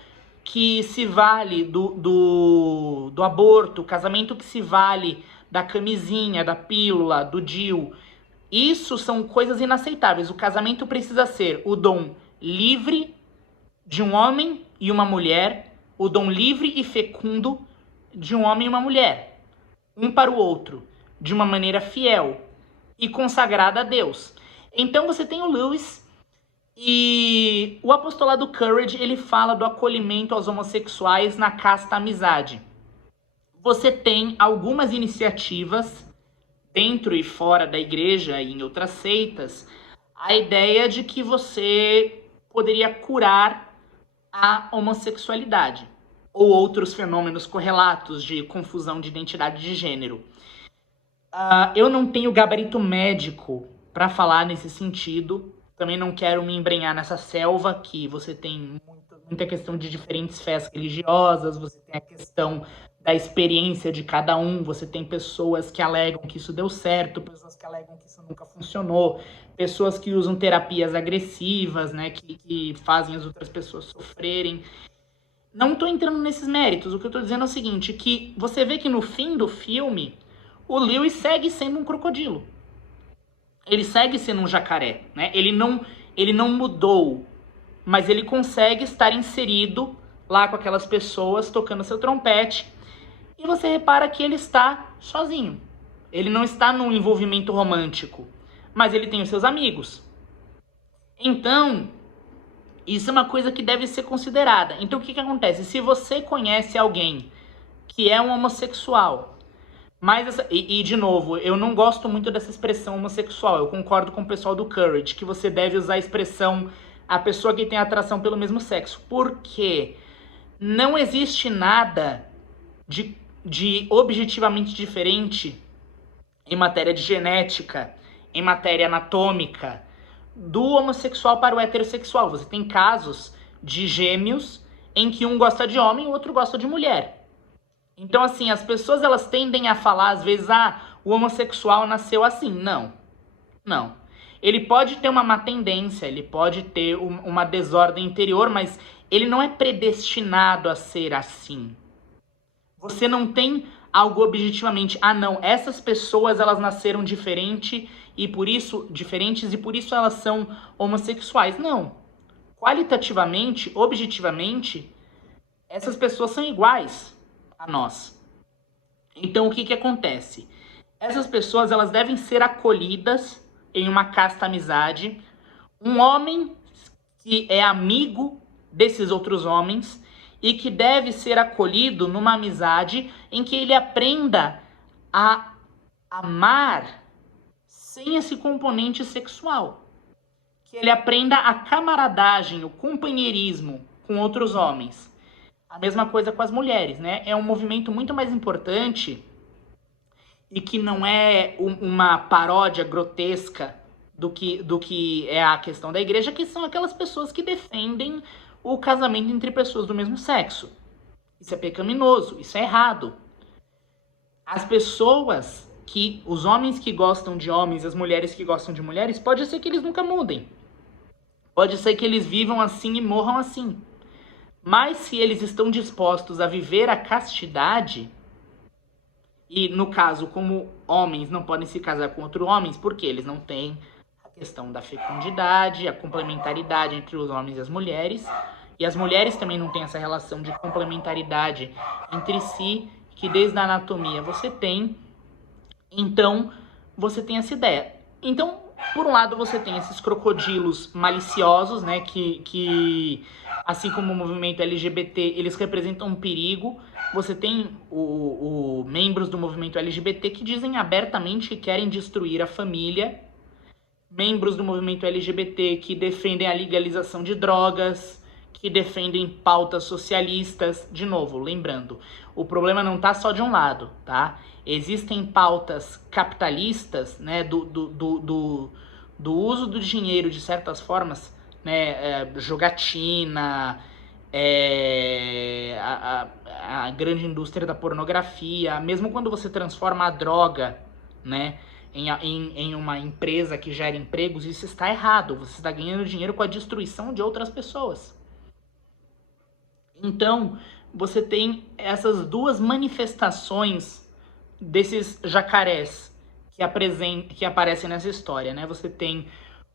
que se vale do aborto, o casamento que se vale da camisinha, da pílula, do DIU, isso são coisas inaceitáveis. O casamento precisa ser o dom livre de um homem e uma mulher, o dom livre e fecundo de um homem e uma mulher, um para o outro, de uma maneira fiel e consagrada a Deus. Então você tem o Lewis e o apostolado Courage, ele fala do acolhimento aos homossexuais na casta amizade. Você tem algumas iniciativas dentro e fora da igreja e em outras seitas, a ideia de que você poderia curar a homossexualidade ou outros fenômenos correlatos de confusão de identidade de gênero. Eu não tenho gabarito médico para falar nesse sentido. Também não quero me embrenhar nessa selva que você tem muita questão de diferentes fés religiosas, você tem a questão da experiência de cada um, você tem pessoas que alegam que isso deu certo, pessoas que alegam que isso nunca funcionou, pessoas que usam terapias agressivas, né, que fazem as outras pessoas sofrerem. Não estou entrando nesses méritos, o que eu estou dizendo é o seguinte, que você vê que no fim do filme, o Lewis segue sendo um crocodilo. Ele segue sendo um jacaré, né? Ele não mudou, mas ele consegue estar inserido lá com aquelas pessoas tocando seu trompete. E você repara que ele está sozinho. Ele não está num envolvimento romântico, mas ele tem os seus amigos. Então, isso é uma coisa que deve ser considerada. Então, o que acontece? Se você conhece alguém que é um homossexual, mas, de novo, eu não gosto muito dessa expressão homossexual. Eu concordo com o pessoal do Courage, que você deve usar a expressão a pessoa que tem atração pelo mesmo sexo. Porque não existe nada de objetivamente diferente em matéria de genética, em matéria anatômica, do homossexual para o heterossexual. Você tem casos de gêmeos em que um gosta de homem e o outro gosta de mulher. Então, assim, as pessoas elas tendem a falar, às vezes, o homossexual nasceu assim. Não. Não. Ele pode ter uma má tendência, ele pode ter uma desordem interior, mas ele não é predestinado a ser assim. Você não tem algo objetivamente, ah não, essas pessoas elas nasceram diferentes e por isso elas são homossexuais. Não. Qualitativamente, objetivamente, essas pessoas são iguais a nós. Então o que que acontece? Essas pessoas elas devem ser acolhidas em uma casta amizade. Um homem que é amigo desses outros homens e que deve ser acolhido numa amizade em que ele aprenda a amar sem esse componente sexual. Que ele aprenda a camaradagem, o companheirismo com outros homens. A mesma coisa com as mulheres, né? É um movimento muito mais importante e que não é uma paródia grotesca do que é a questão da igreja, que são aquelas pessoas que defendem o casamento entre pessoas do mesmo sexo. Isso é pecaminoso, isso é errado. As pessoas os homens que gostam de homens, as mulheres que gostam de mulheres, pode ser que eles nunca mudem. Pode ser que eles vivam assim e morram assim. Mas se eles estão dispostos a viver a castidade, e no caso, como homens não podem se casar com outros homens, porque eles não têm a questão da fecundidade, a complementaridade entre os homens e as mulheres, e as mulheres também não têm essa relação de complementaridade entre si, que desde a anatomia você tem, então você tem essa ideia. Então, por um lado, você tem esses crocodilos maliciosos, né, que assim como o movimento LGBT, eles representam um perigo. Você tem membros do movimento LGBT que dizem abertamente que querem destruir a família, membros do movimento LGBT que defendem a legalização de drogas, que defendem pautas socialistas. De novo, lembrando, o problema não está só de um lado, tá? Existem pautas capitalistas, né, do uso do dinheiro de certas formas, né, jogatina, a grande indústria da pornografia, mesmo quando você transforma a droga, né, em uma empresa que gera empregos, isso está errado. Você está ganhando dinheiro com a destruição de outras pessoas. Então, você tem essas duas manifestações desses jacarés que aparecem nessa história, né? Você tem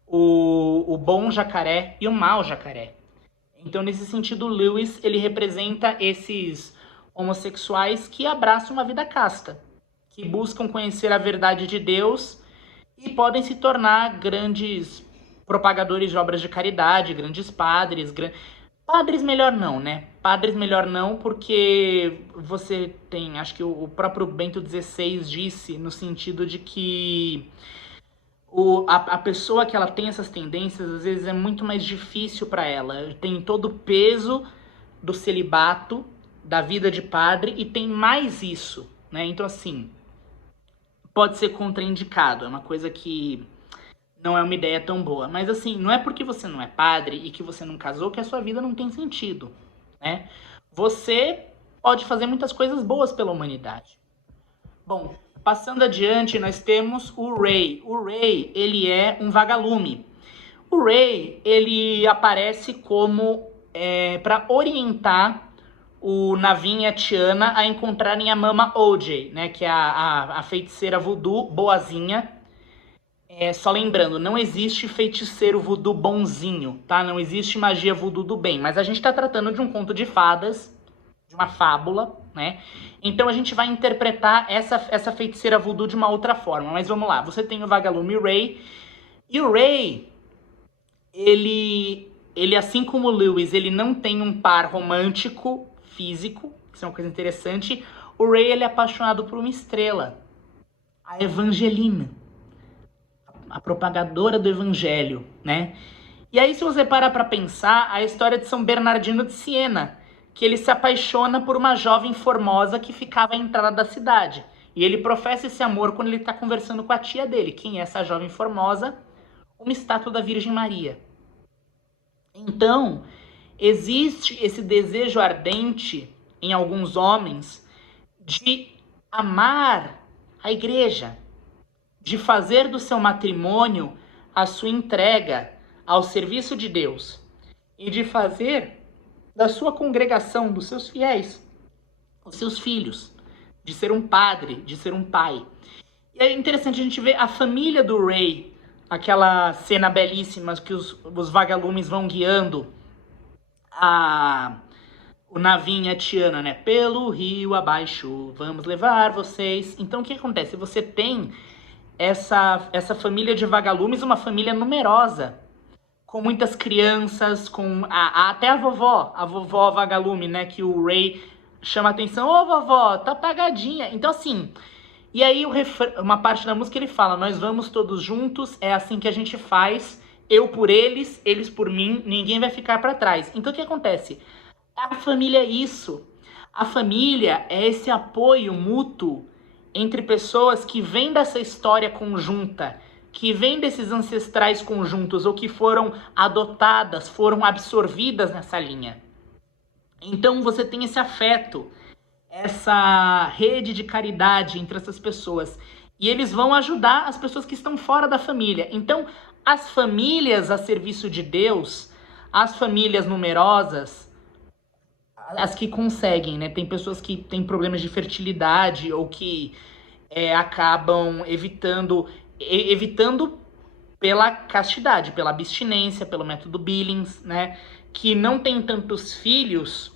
o bom jacaré e o mau jacaré. Então, nesse sentido, Lewis, ele representa esses homossexuais que abraçam uma vida casta, que buscam conhecer a verdade de Deus e podem se tornar grandes propagadores de obras de caridade, grandes padres. Padres melhor não, né? Padres melhor não, porque você tem, acho que o próprio Bento XVI disse, no sentido de que a pessoa que ela tem essas tendências, às vezes é muito mais difícil para ela. Tem todo o peso do celibato, da vida de padre, e tem mais isso, né? Então, assim, pode ser contraindicado. É uma coisa que não é uma ideia tão boa. Mas, assim, não é porque você não é padre e que você não casou que a sua vida não tem sentido, né? Você pode fazer muitas coisas boas pela humanidade. Bom, passando adiante, nós temos o Ray. O Ray, ele é um vagalume. O Ray, ele aparece como para orientar o Naveen e a Tiana a encontrarem a Mama OJ, né, que é a feiticeira voodoo boazinha. Só lembrando, não existe feiticeiro voodoo bonzinho, tá? Não existe magia voodoo do bem, mas a gente tá tratando de um conto de fadas, de uma fábula, né? Então a gente vai interpretar essa feiticeira voodoo de uma outra forma. Mas vamos lá, você tem o vagalume Ray, e o Ray, ele assim como o Lewis, ele não tem um par romântico físico, isso é uma coisa interessante. O Ray, ele é apaixonado por uma estrela, a Evangelina, a propagadora do evangelho, né? E aí, se você parar para pensar, a história de São Bernardino de Siena, que ele se apaixona por uma jovem formosa que ficava à entrada da cidade. E ele professa esse amor quando ele está conversando com a tia dele. Quem é essa jovem formosa? Uma estátua da Virgem Maria. Então, existe esse desejo ardente em alguns homens de amar a igreja, de fazer do seu matrimônio a sua entrega ao serviço de Deus e de fazer da sua congregação, dos seus fiéis, os seus filhos, de ser um padre, de ser um pai. E é interessante a gente ver a família do Rey, aquela cena belíssima que os vagalumes vão guiando o navio e a Tiana, né? Pelo rio abaixo, vamos levar vocês. Então o que acontece? Você tem essa família de vagalumes, uma família numerosa, com muitas crianças, com até a vovó vagalume, né? Que o Rey chama a atenção. Ô vovó, tá apagadinha. Então assim, e aí uma parte da música ele fala, nós vamos todos juntos, é assim que a gente faz, eu por eles, eles por mim, ninguém vai ficar para trás. Então o que acontece? A família é isso. A família é esse apoio mútuo entre pessoas que vêm dessa história conjunta, que vêm desses ancestrais conjuntos ou que foram adotadas, foram absorvidas nessa linha. Então você tem esse afeto, essa rede de caridade entre essas pessoas. E eles vão ajudar as pessoas que estão fora da família. Então, as famílias a serviço de Deus, as famílias numerosas, as que conseguem, né? Tem pessoas que têm problemas de fertilidade ou que acabam evitando pela castidade, pela abstinência, pelo método Billings, né? Que não tem tantos filhos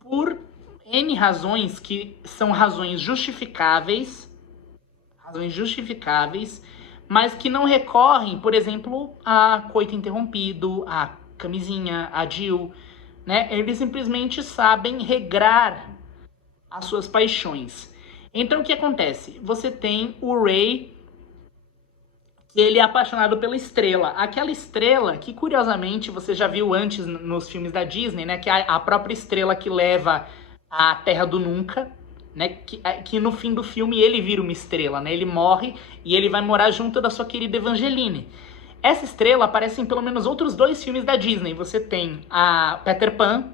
por N razões que são razões justificáveis, mas que não recorrem, por exemplo, a coito interrompido, a camisinha, a DIU, né? Eles simplesmente sabem regrar as suas paixões. Então o que acontece? Você tem o Rey, que ele é apaixonado pela estrela. Aquela estrela que, curiosamente, você já viu antes nos filmes da Disney, né? Que é a própria estrela que leva à Terra do Nunca, né? Que no fim do filme ele vira uma estrela, né? Ele morre e ele vai morar junto da sua querida Evangeline. Essa estrela aparece em pelo menos outros 2 filmes da Disney. Você tem a Peter Pan,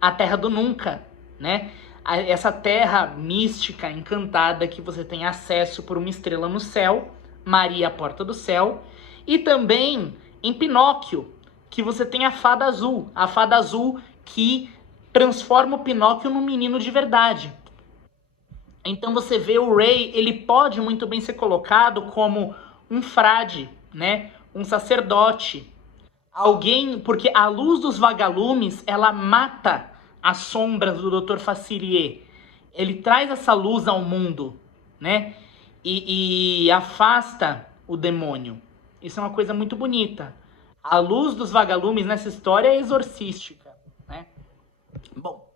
a Terra do Nunca, né? Essa terra mística, encantada, que você tem acesso por uma estrela no céu, Maria, a porta do céu. E também em Pinóquio, que você tem a fada azul que transforma o Pinóquio num menino de verdade. Então você vê o Rey, ele pode muito bem ser colocado como um frade, né? Um sacerdote, alguém, porque a luz dos vagalumes, ela mata as sombras do Dr. Facilier. Ele traz essa luz ao mundo, né? E afasta o demônio. Isso é uma coisa muito bonita. A luz dos vagalumes nessa história é exorcística, né? Bom,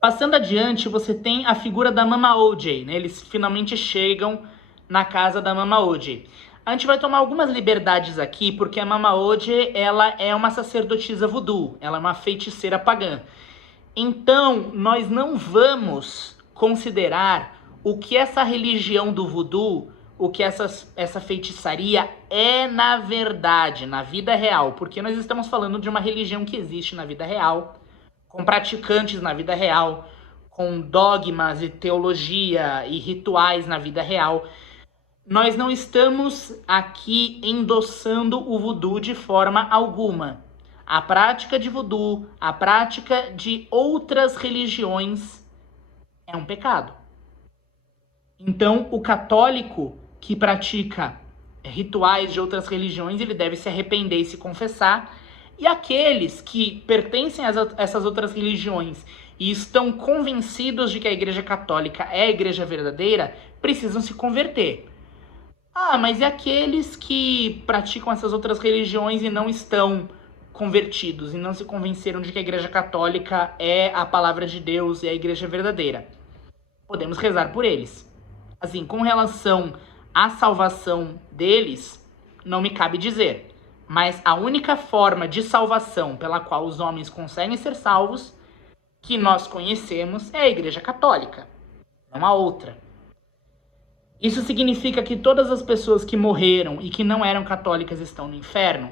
passando adiante, você tem a figura da Mama OJ, né? Eles finalmente chegam na casa da Mama OJ. A gente vai tomar algumas liberdades aqui, porque a Mama OJ, ela é uma sacerdotisa voodoo, ela é uma feiticeira pagã. Então, nós não vamos considerar o que essa religião do voodoo, o que essa feitiçaria é na verdade, na vida real, porque nós estamos falando de uma religião que existe na vida real, com praticantes na vida real, com dogmas e teologia e rituais na vida real. Nós não estamos aqui endossando o voodoo de forma alguma. A prática de voodoo, a prática de outras religiões é um pecado. Então, o católico que pratica rituais de outras religiões, ele deve se arrepender e se confessar. E aqueles que pertencem a essas outras religiões e estão convencidos de que a Igreja Católica é a Igreja verdadeira, precisam se converter. Ah, mas e aqueles que praticam essas outras religiões e não estão convertidos e não se convenceram de que a Igreja Católica é a palavra de Deus e a Igreja verdadeira? Podemos rezar por eles. Assim, com relação à salvação deles, não me cabe dizer. Mas a única forma de salvação pela qual os homens conseguem ser salvos, que nós conhecemos, é a Igreja Católica. Não há outra. Isso significa que todas as pessoas que morreram e que não eram católicas estão no inferno?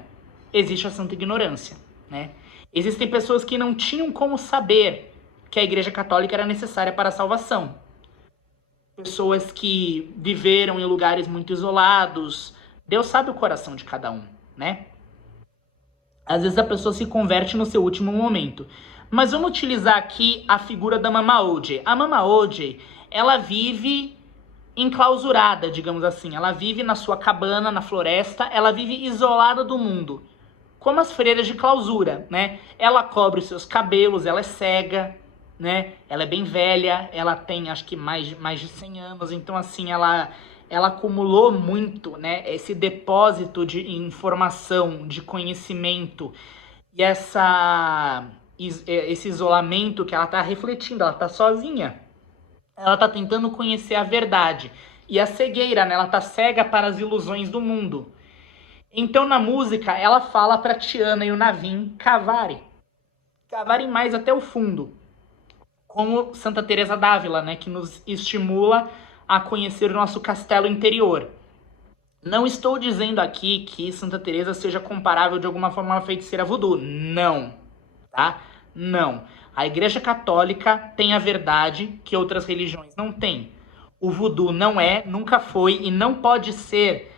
Existe a santa ignorância, né? Existem pessoas que não tinham como saber que a Igreja Católica era necessária para a salvação. Pessoas que viveram em lugares muito isolados. Deus sabe o coração de cada um, né? Às vezes a pessoa se converte no seu último momento. Mas vamos utilizar aqui a figura da Mama Ojei. A Mama Ojei, ela vive enclausurada, digamos assim. Ela vive na sua cabana, na floresta, ela vive isolada do mundo. Como as freiras de clausura, né? Ela cobre os seus cabelos, ela é cega, né? Ela é bem velha, ela tem acho que mais de 100 anos, então assim, ela acumulou muito, né? Esse depósito de informação, de conhecimento e esse isolamento que ela está refletindo, ela está sozinha. Ela está tentando conhecer a verdade. E a cegueira, né? Ela está cega para as ilusões do mundo. Então, na música, ela fala para Tiana e o Navin cavarem mais até o fundo. Como Santa Teresa d'Ávila, né? Que nos estimula a conhecer o nosso castelo interior. Não estou dizendo aqui que Santa Teresa seja comparável de alguma forma a uma feiticeira voodoo. Não, tá? Não. A Igreja Católica tem a verdade que outras religiões não têm. O voodoo não é, nunca foi e não pode ser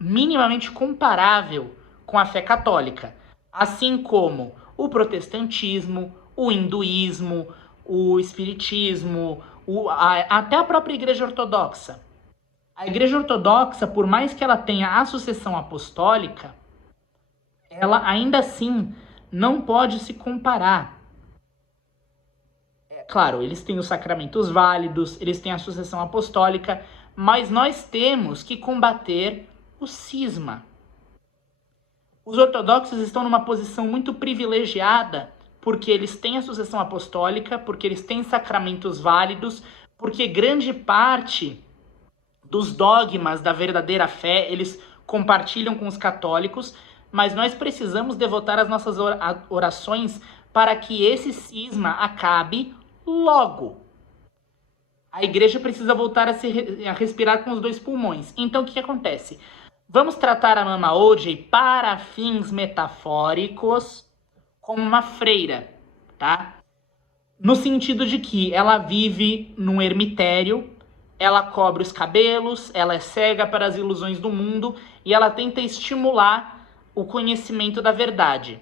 minimamente comparável com a fé católica. Assim como o protestantismo, o hinduísmo, o espiritismo, até a própria Igreja Ortodoxa. A Igreja Ortodoxa, por mais que ela tenha a sucessão apostólica, ela ainda assim não pode se comparar. Claro, eles têm os sacramentos válidos, eles têm a sucessão apostólica, mas nós temos que combater o cisma. Os ortodoxos estão numa posição muito privilegiada porque eles têm a sucessão apostólica, porque eles têm sacramentos válidos, porque grande parte dos dogmas da verdadeira fé eles compartilham com os católicos, mas nós precisamos devotar as nossas orações para que esse cisma acabe logo. A igreja precisa voltar a respirar com os 2 pulmões. Então o que acontece? Vamos tratar a Mama Ojei para fins metafóricos como uma freira, tá? No sentido de que ela vive num ermitério, ela cobre os cabelos, ela é cega para as ilusões do mundo e ela tenta estimular o conhecimento da verdade.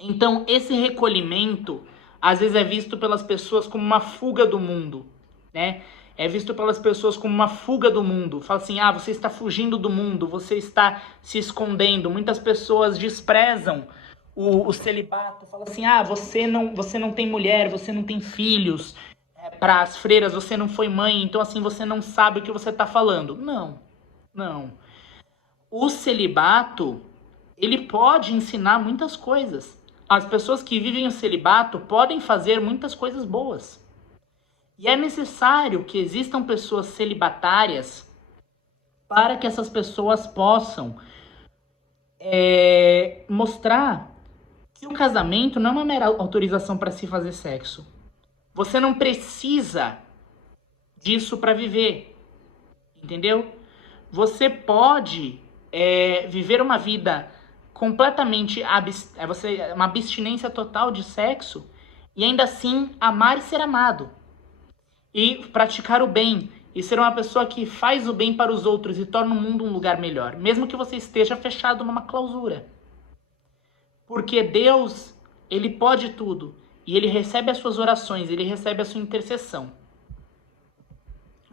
Então, esse recolhimento, às vezes é visto pelas pessoas como uma fuga do mundo, né? É visto pelas pessoas como uma fuga do mundo. Fala assim, você está fugindo do mundo, você está se escondendo. Muitas pessoas desprezam o celibato. Falam assim, você não tem mulher, você não tem filhos. Para as freiras, você não foi mãe, então assim, você não sabe o que você está falando. Não. O celibato, ele pode ensinar muitas coisas. As pessoas que vivem o celibato podem fazer muitas coisas boas. E é necessário que existam pessoas celibatárias para que essas pessoas possam mostrar que o casamento não é uma mera autorização para se fazer sexo. Você não precisa disso para viver, entendeu? Você pode viver uma vida completamente uma abstinência total de sexo e ainda assim amar e ser amado. E praticar o bem, e ser uma pessoa que faz o bem para os outros e torna o mundo um lugar melhor, mesmo que você esteja fechado numa clausura. Porque Deus, ele pode tudo, e ele recebe as suas orações, ele recebe a sua intercessão.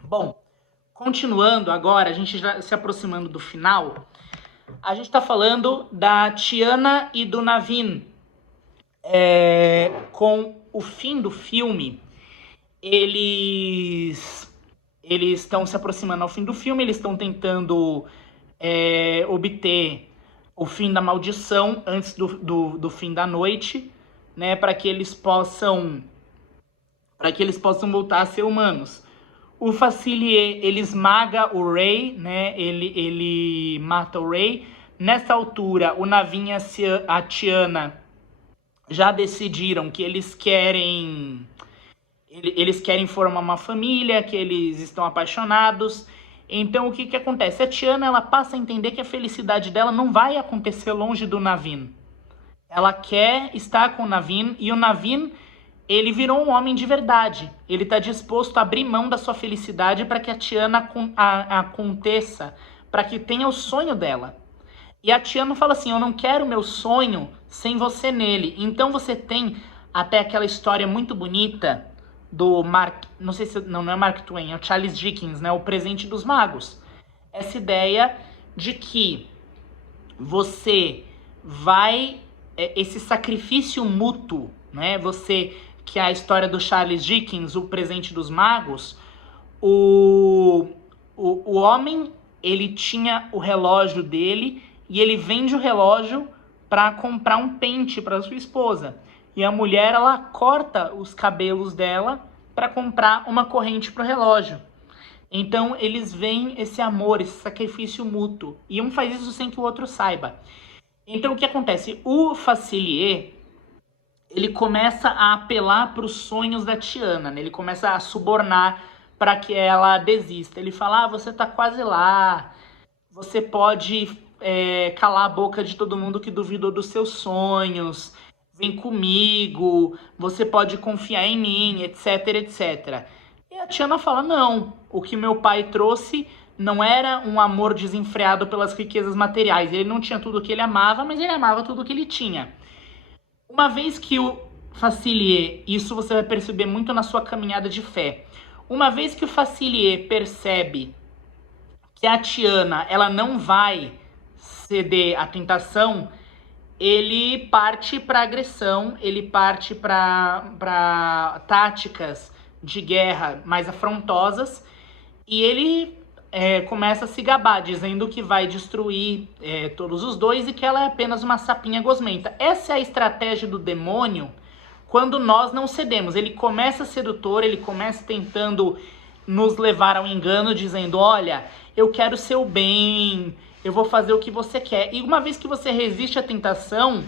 Bom, continuando agora, a gente já se aproximando do final, a gente está falando da Tiana e do Navin. Com o fim do filme, eles estão se aproximando ao fim do filme, eles estão tentando obter o fim da maldição antes do fim da noite, né, para que eles possam voltar a ser humanos. O Facilier, ele esmaga o Rei, né, ele mata o Rei. Nessa altura, o Navin e a Tiana já decidiram que eles querem formar uma família, que eles estão apaixonados. Então, o que acontece? A Tiana, ela passa a entender que a felicidade dela não vai acontecer longe do Navin. Ela quer estar com o Navin, e o Navin, ele virou um homem de verdade. Ele está disposto a abrir mão da sua felicidade para que a Tiana aconteça, para que tenha o sonho dela. E a Tiana fala assim, eu não quero meu sonho sem você nele. Então você tem até aquela história muito bonita do Mark, não sei se não é Mark Twain, é o Charles Dickens, né, O Presente dos Magos. Essa ideia de que você vai esse sacrifício mútuo, né? Você que é a história do Charles Dickens, O Presente dos Magos, o, o homem ele tinha o relógio dele e ele vende o relógio para comprar um pente para sua esposa. E a mulher ela corta os cabelos dela para comprar uma corrente para o relógio. Então eles veem esse amor, esse sacrifício mútuo. E um faz isso sem que o outro saiba. Então o que acontece? O Facilier, ele começa a apelar para os sonhos da Tiana, né? Ele começa a subornar para que ela desista. Ele fala, você tá quase lá, você pode calar a boca de todo mundo que duvidou dos seus sonhos, vem comigo, você pode confiar em mim, etc, etc. E a Tiana fala, não, o que meu pai trouxe não era um amor desenfreado pelas riquezas materiais. Ele não tinha tudo o que ele amava, mas ele amava tudo o que ele tinha. Uma vez que o Facilier, isso você vai perceber muito na sua caminhada de fé, uma vez que o Facilier percebe que a Tiana ela não vai ceder à tentação, ele parte para agressão, ele parte para táticas de guerra mais afrontosas e ele começa a se gabar, dizendo que vai destruir todos os dois e que ela é apenas uma sapinha gosmenta. Essa é a estratégia do demônio quando nós não cedemos. Ele começa sedutor, ele começa tentando nos levar ao engano, dizendo, olha, eu quero seu bem, eu vou fazer o que você quer. E uma vez que você resiste à tentação,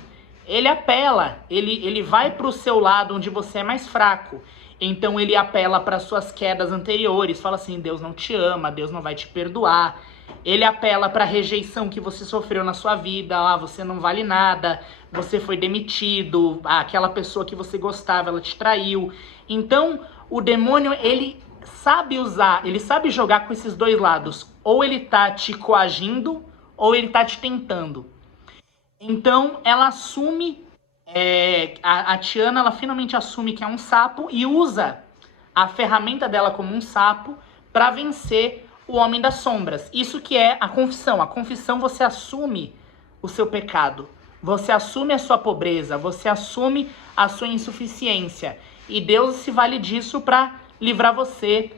ele apela, ele vai para o seu lado onde você é mais fraco. Então ele apela para suas quedas anteriores, fala assim, Deus não te ama, Deus não vai te perdoar. Ele apela para a rejeição que você sofreu na sua vida, você não vale nada, você foi demitido, aquela pessoa que você gostava, ela te traiu. Então o demônio, ele sabe usar, ele sabe jogar com esses dois lados. Ou ele tá te coagindo, ou ele tá te tentando. Então ela assume, a Tiana ela finalmente assume que é um sapo e usa a ferramenta dela como um sapo para vencer o Homem das Sombras. Isso que é a confissão. A confissão, você assume o seu pecado, você assume a sua pobreza, você assume a sua insuficiência. E Deus se vale disso para livrar você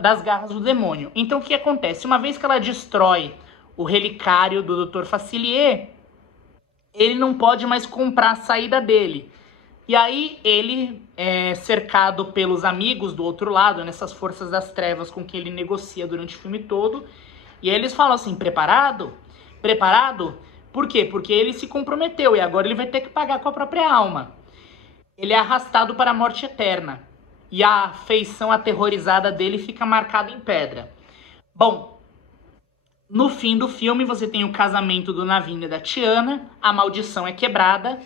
das garras do demônio. Então o que acontece? Uma vez que ela destrói o relicário do Dr. Facilier, ele não pode mais comprar a saída dele. E aí ele é cercado pelos amigos do outro lado, nessas forças das trevas com quem ele negocia durante o filme todo. E aí eles falam assim, preparado? Preparado? Por quê? Porque ele se comprometeu e agora ele vai ter que pagar com a própria alma. Ele é arrastado para a morte eterna. E a feição aterrorizada dele fica marcada em pedra. Bom, no fim do filme você tem o casamento do Naveen e da Tiana, a maldição é quebrada,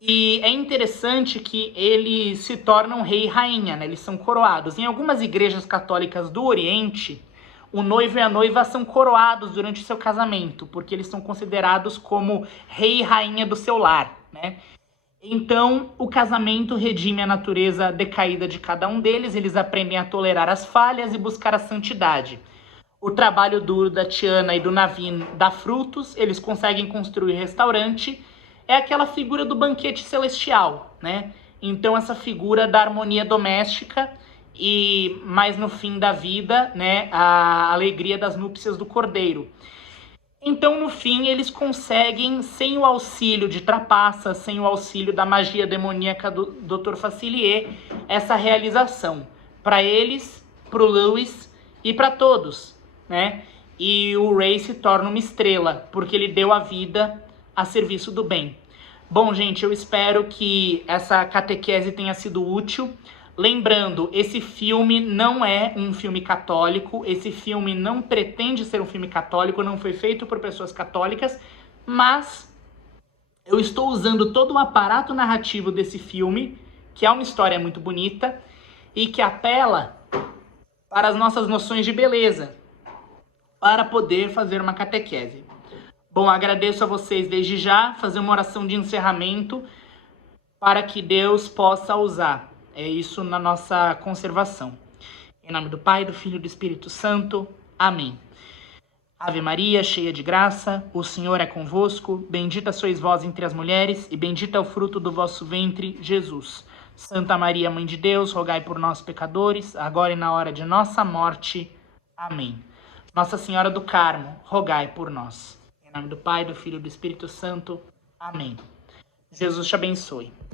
e é interessante que eles se tornam rei e rainha, né? Eles são coroados. Em algumas igrejas católicas do Oriente, o noivo e a noiva são coroados durante o seu casamento, porque eles são considerados como rei e rainha do seu lar, né? Então, o casamento redime a natureza decaída de cada um deles, eles aprendem a tolerar as falhas e buscar a santidade. O trabalho duro da Tiana e do Naveen dá frutos, eles conseguem construir restaurante, é aquela figura do banquete celestial, né? Então, essa figura da harmonia doméstica e, mais no fim da vida, né, a alegria das núpcias do cordeiro. Então, no fim, eles conseguem, sem o auxílio de trapaças, sem o auxílio da magia demoníaca do Dr. Facilier, essa realização. Para eles, para o Lewis e para todos, né? E o Ray se torna uma estrela, porque ele deu a vida a serviço do bem. Bom, gente, eu espero que essa catequese tenha sido útil. Lembrando, esse filme não é um filme católico, esse filme não pretende ser um filme católico, não foi feito por pessoas católicas, mas eu estou usando todo o aparato narrativo desse filme, que é uma história muito bonita, e que apela para as nossas noções de beleza, para poder fazer uma catequese. Bom, agradeço a vocês desde já, fazer uma oração de encerramento. para que Deus possa usar. É isso na nossa conservação. Em nome do Pai, do Filho e do Espírito Santo. Amém. Ave Maria, cheia de graça, o Senhor é convosco. Bendita sois vós entre as mulheres, e bendito é o fruto do vosso ventre, Jesus. Santa Maria, Mãe de Deus, rogai por nós, pecadores, agora e na hora de nossa morte. Amém. Nossa Senhora do Carmo, rogai por nós. Em nome do Pai, do Filho e do Espírito Santo. Amém. Jesus te abençoe.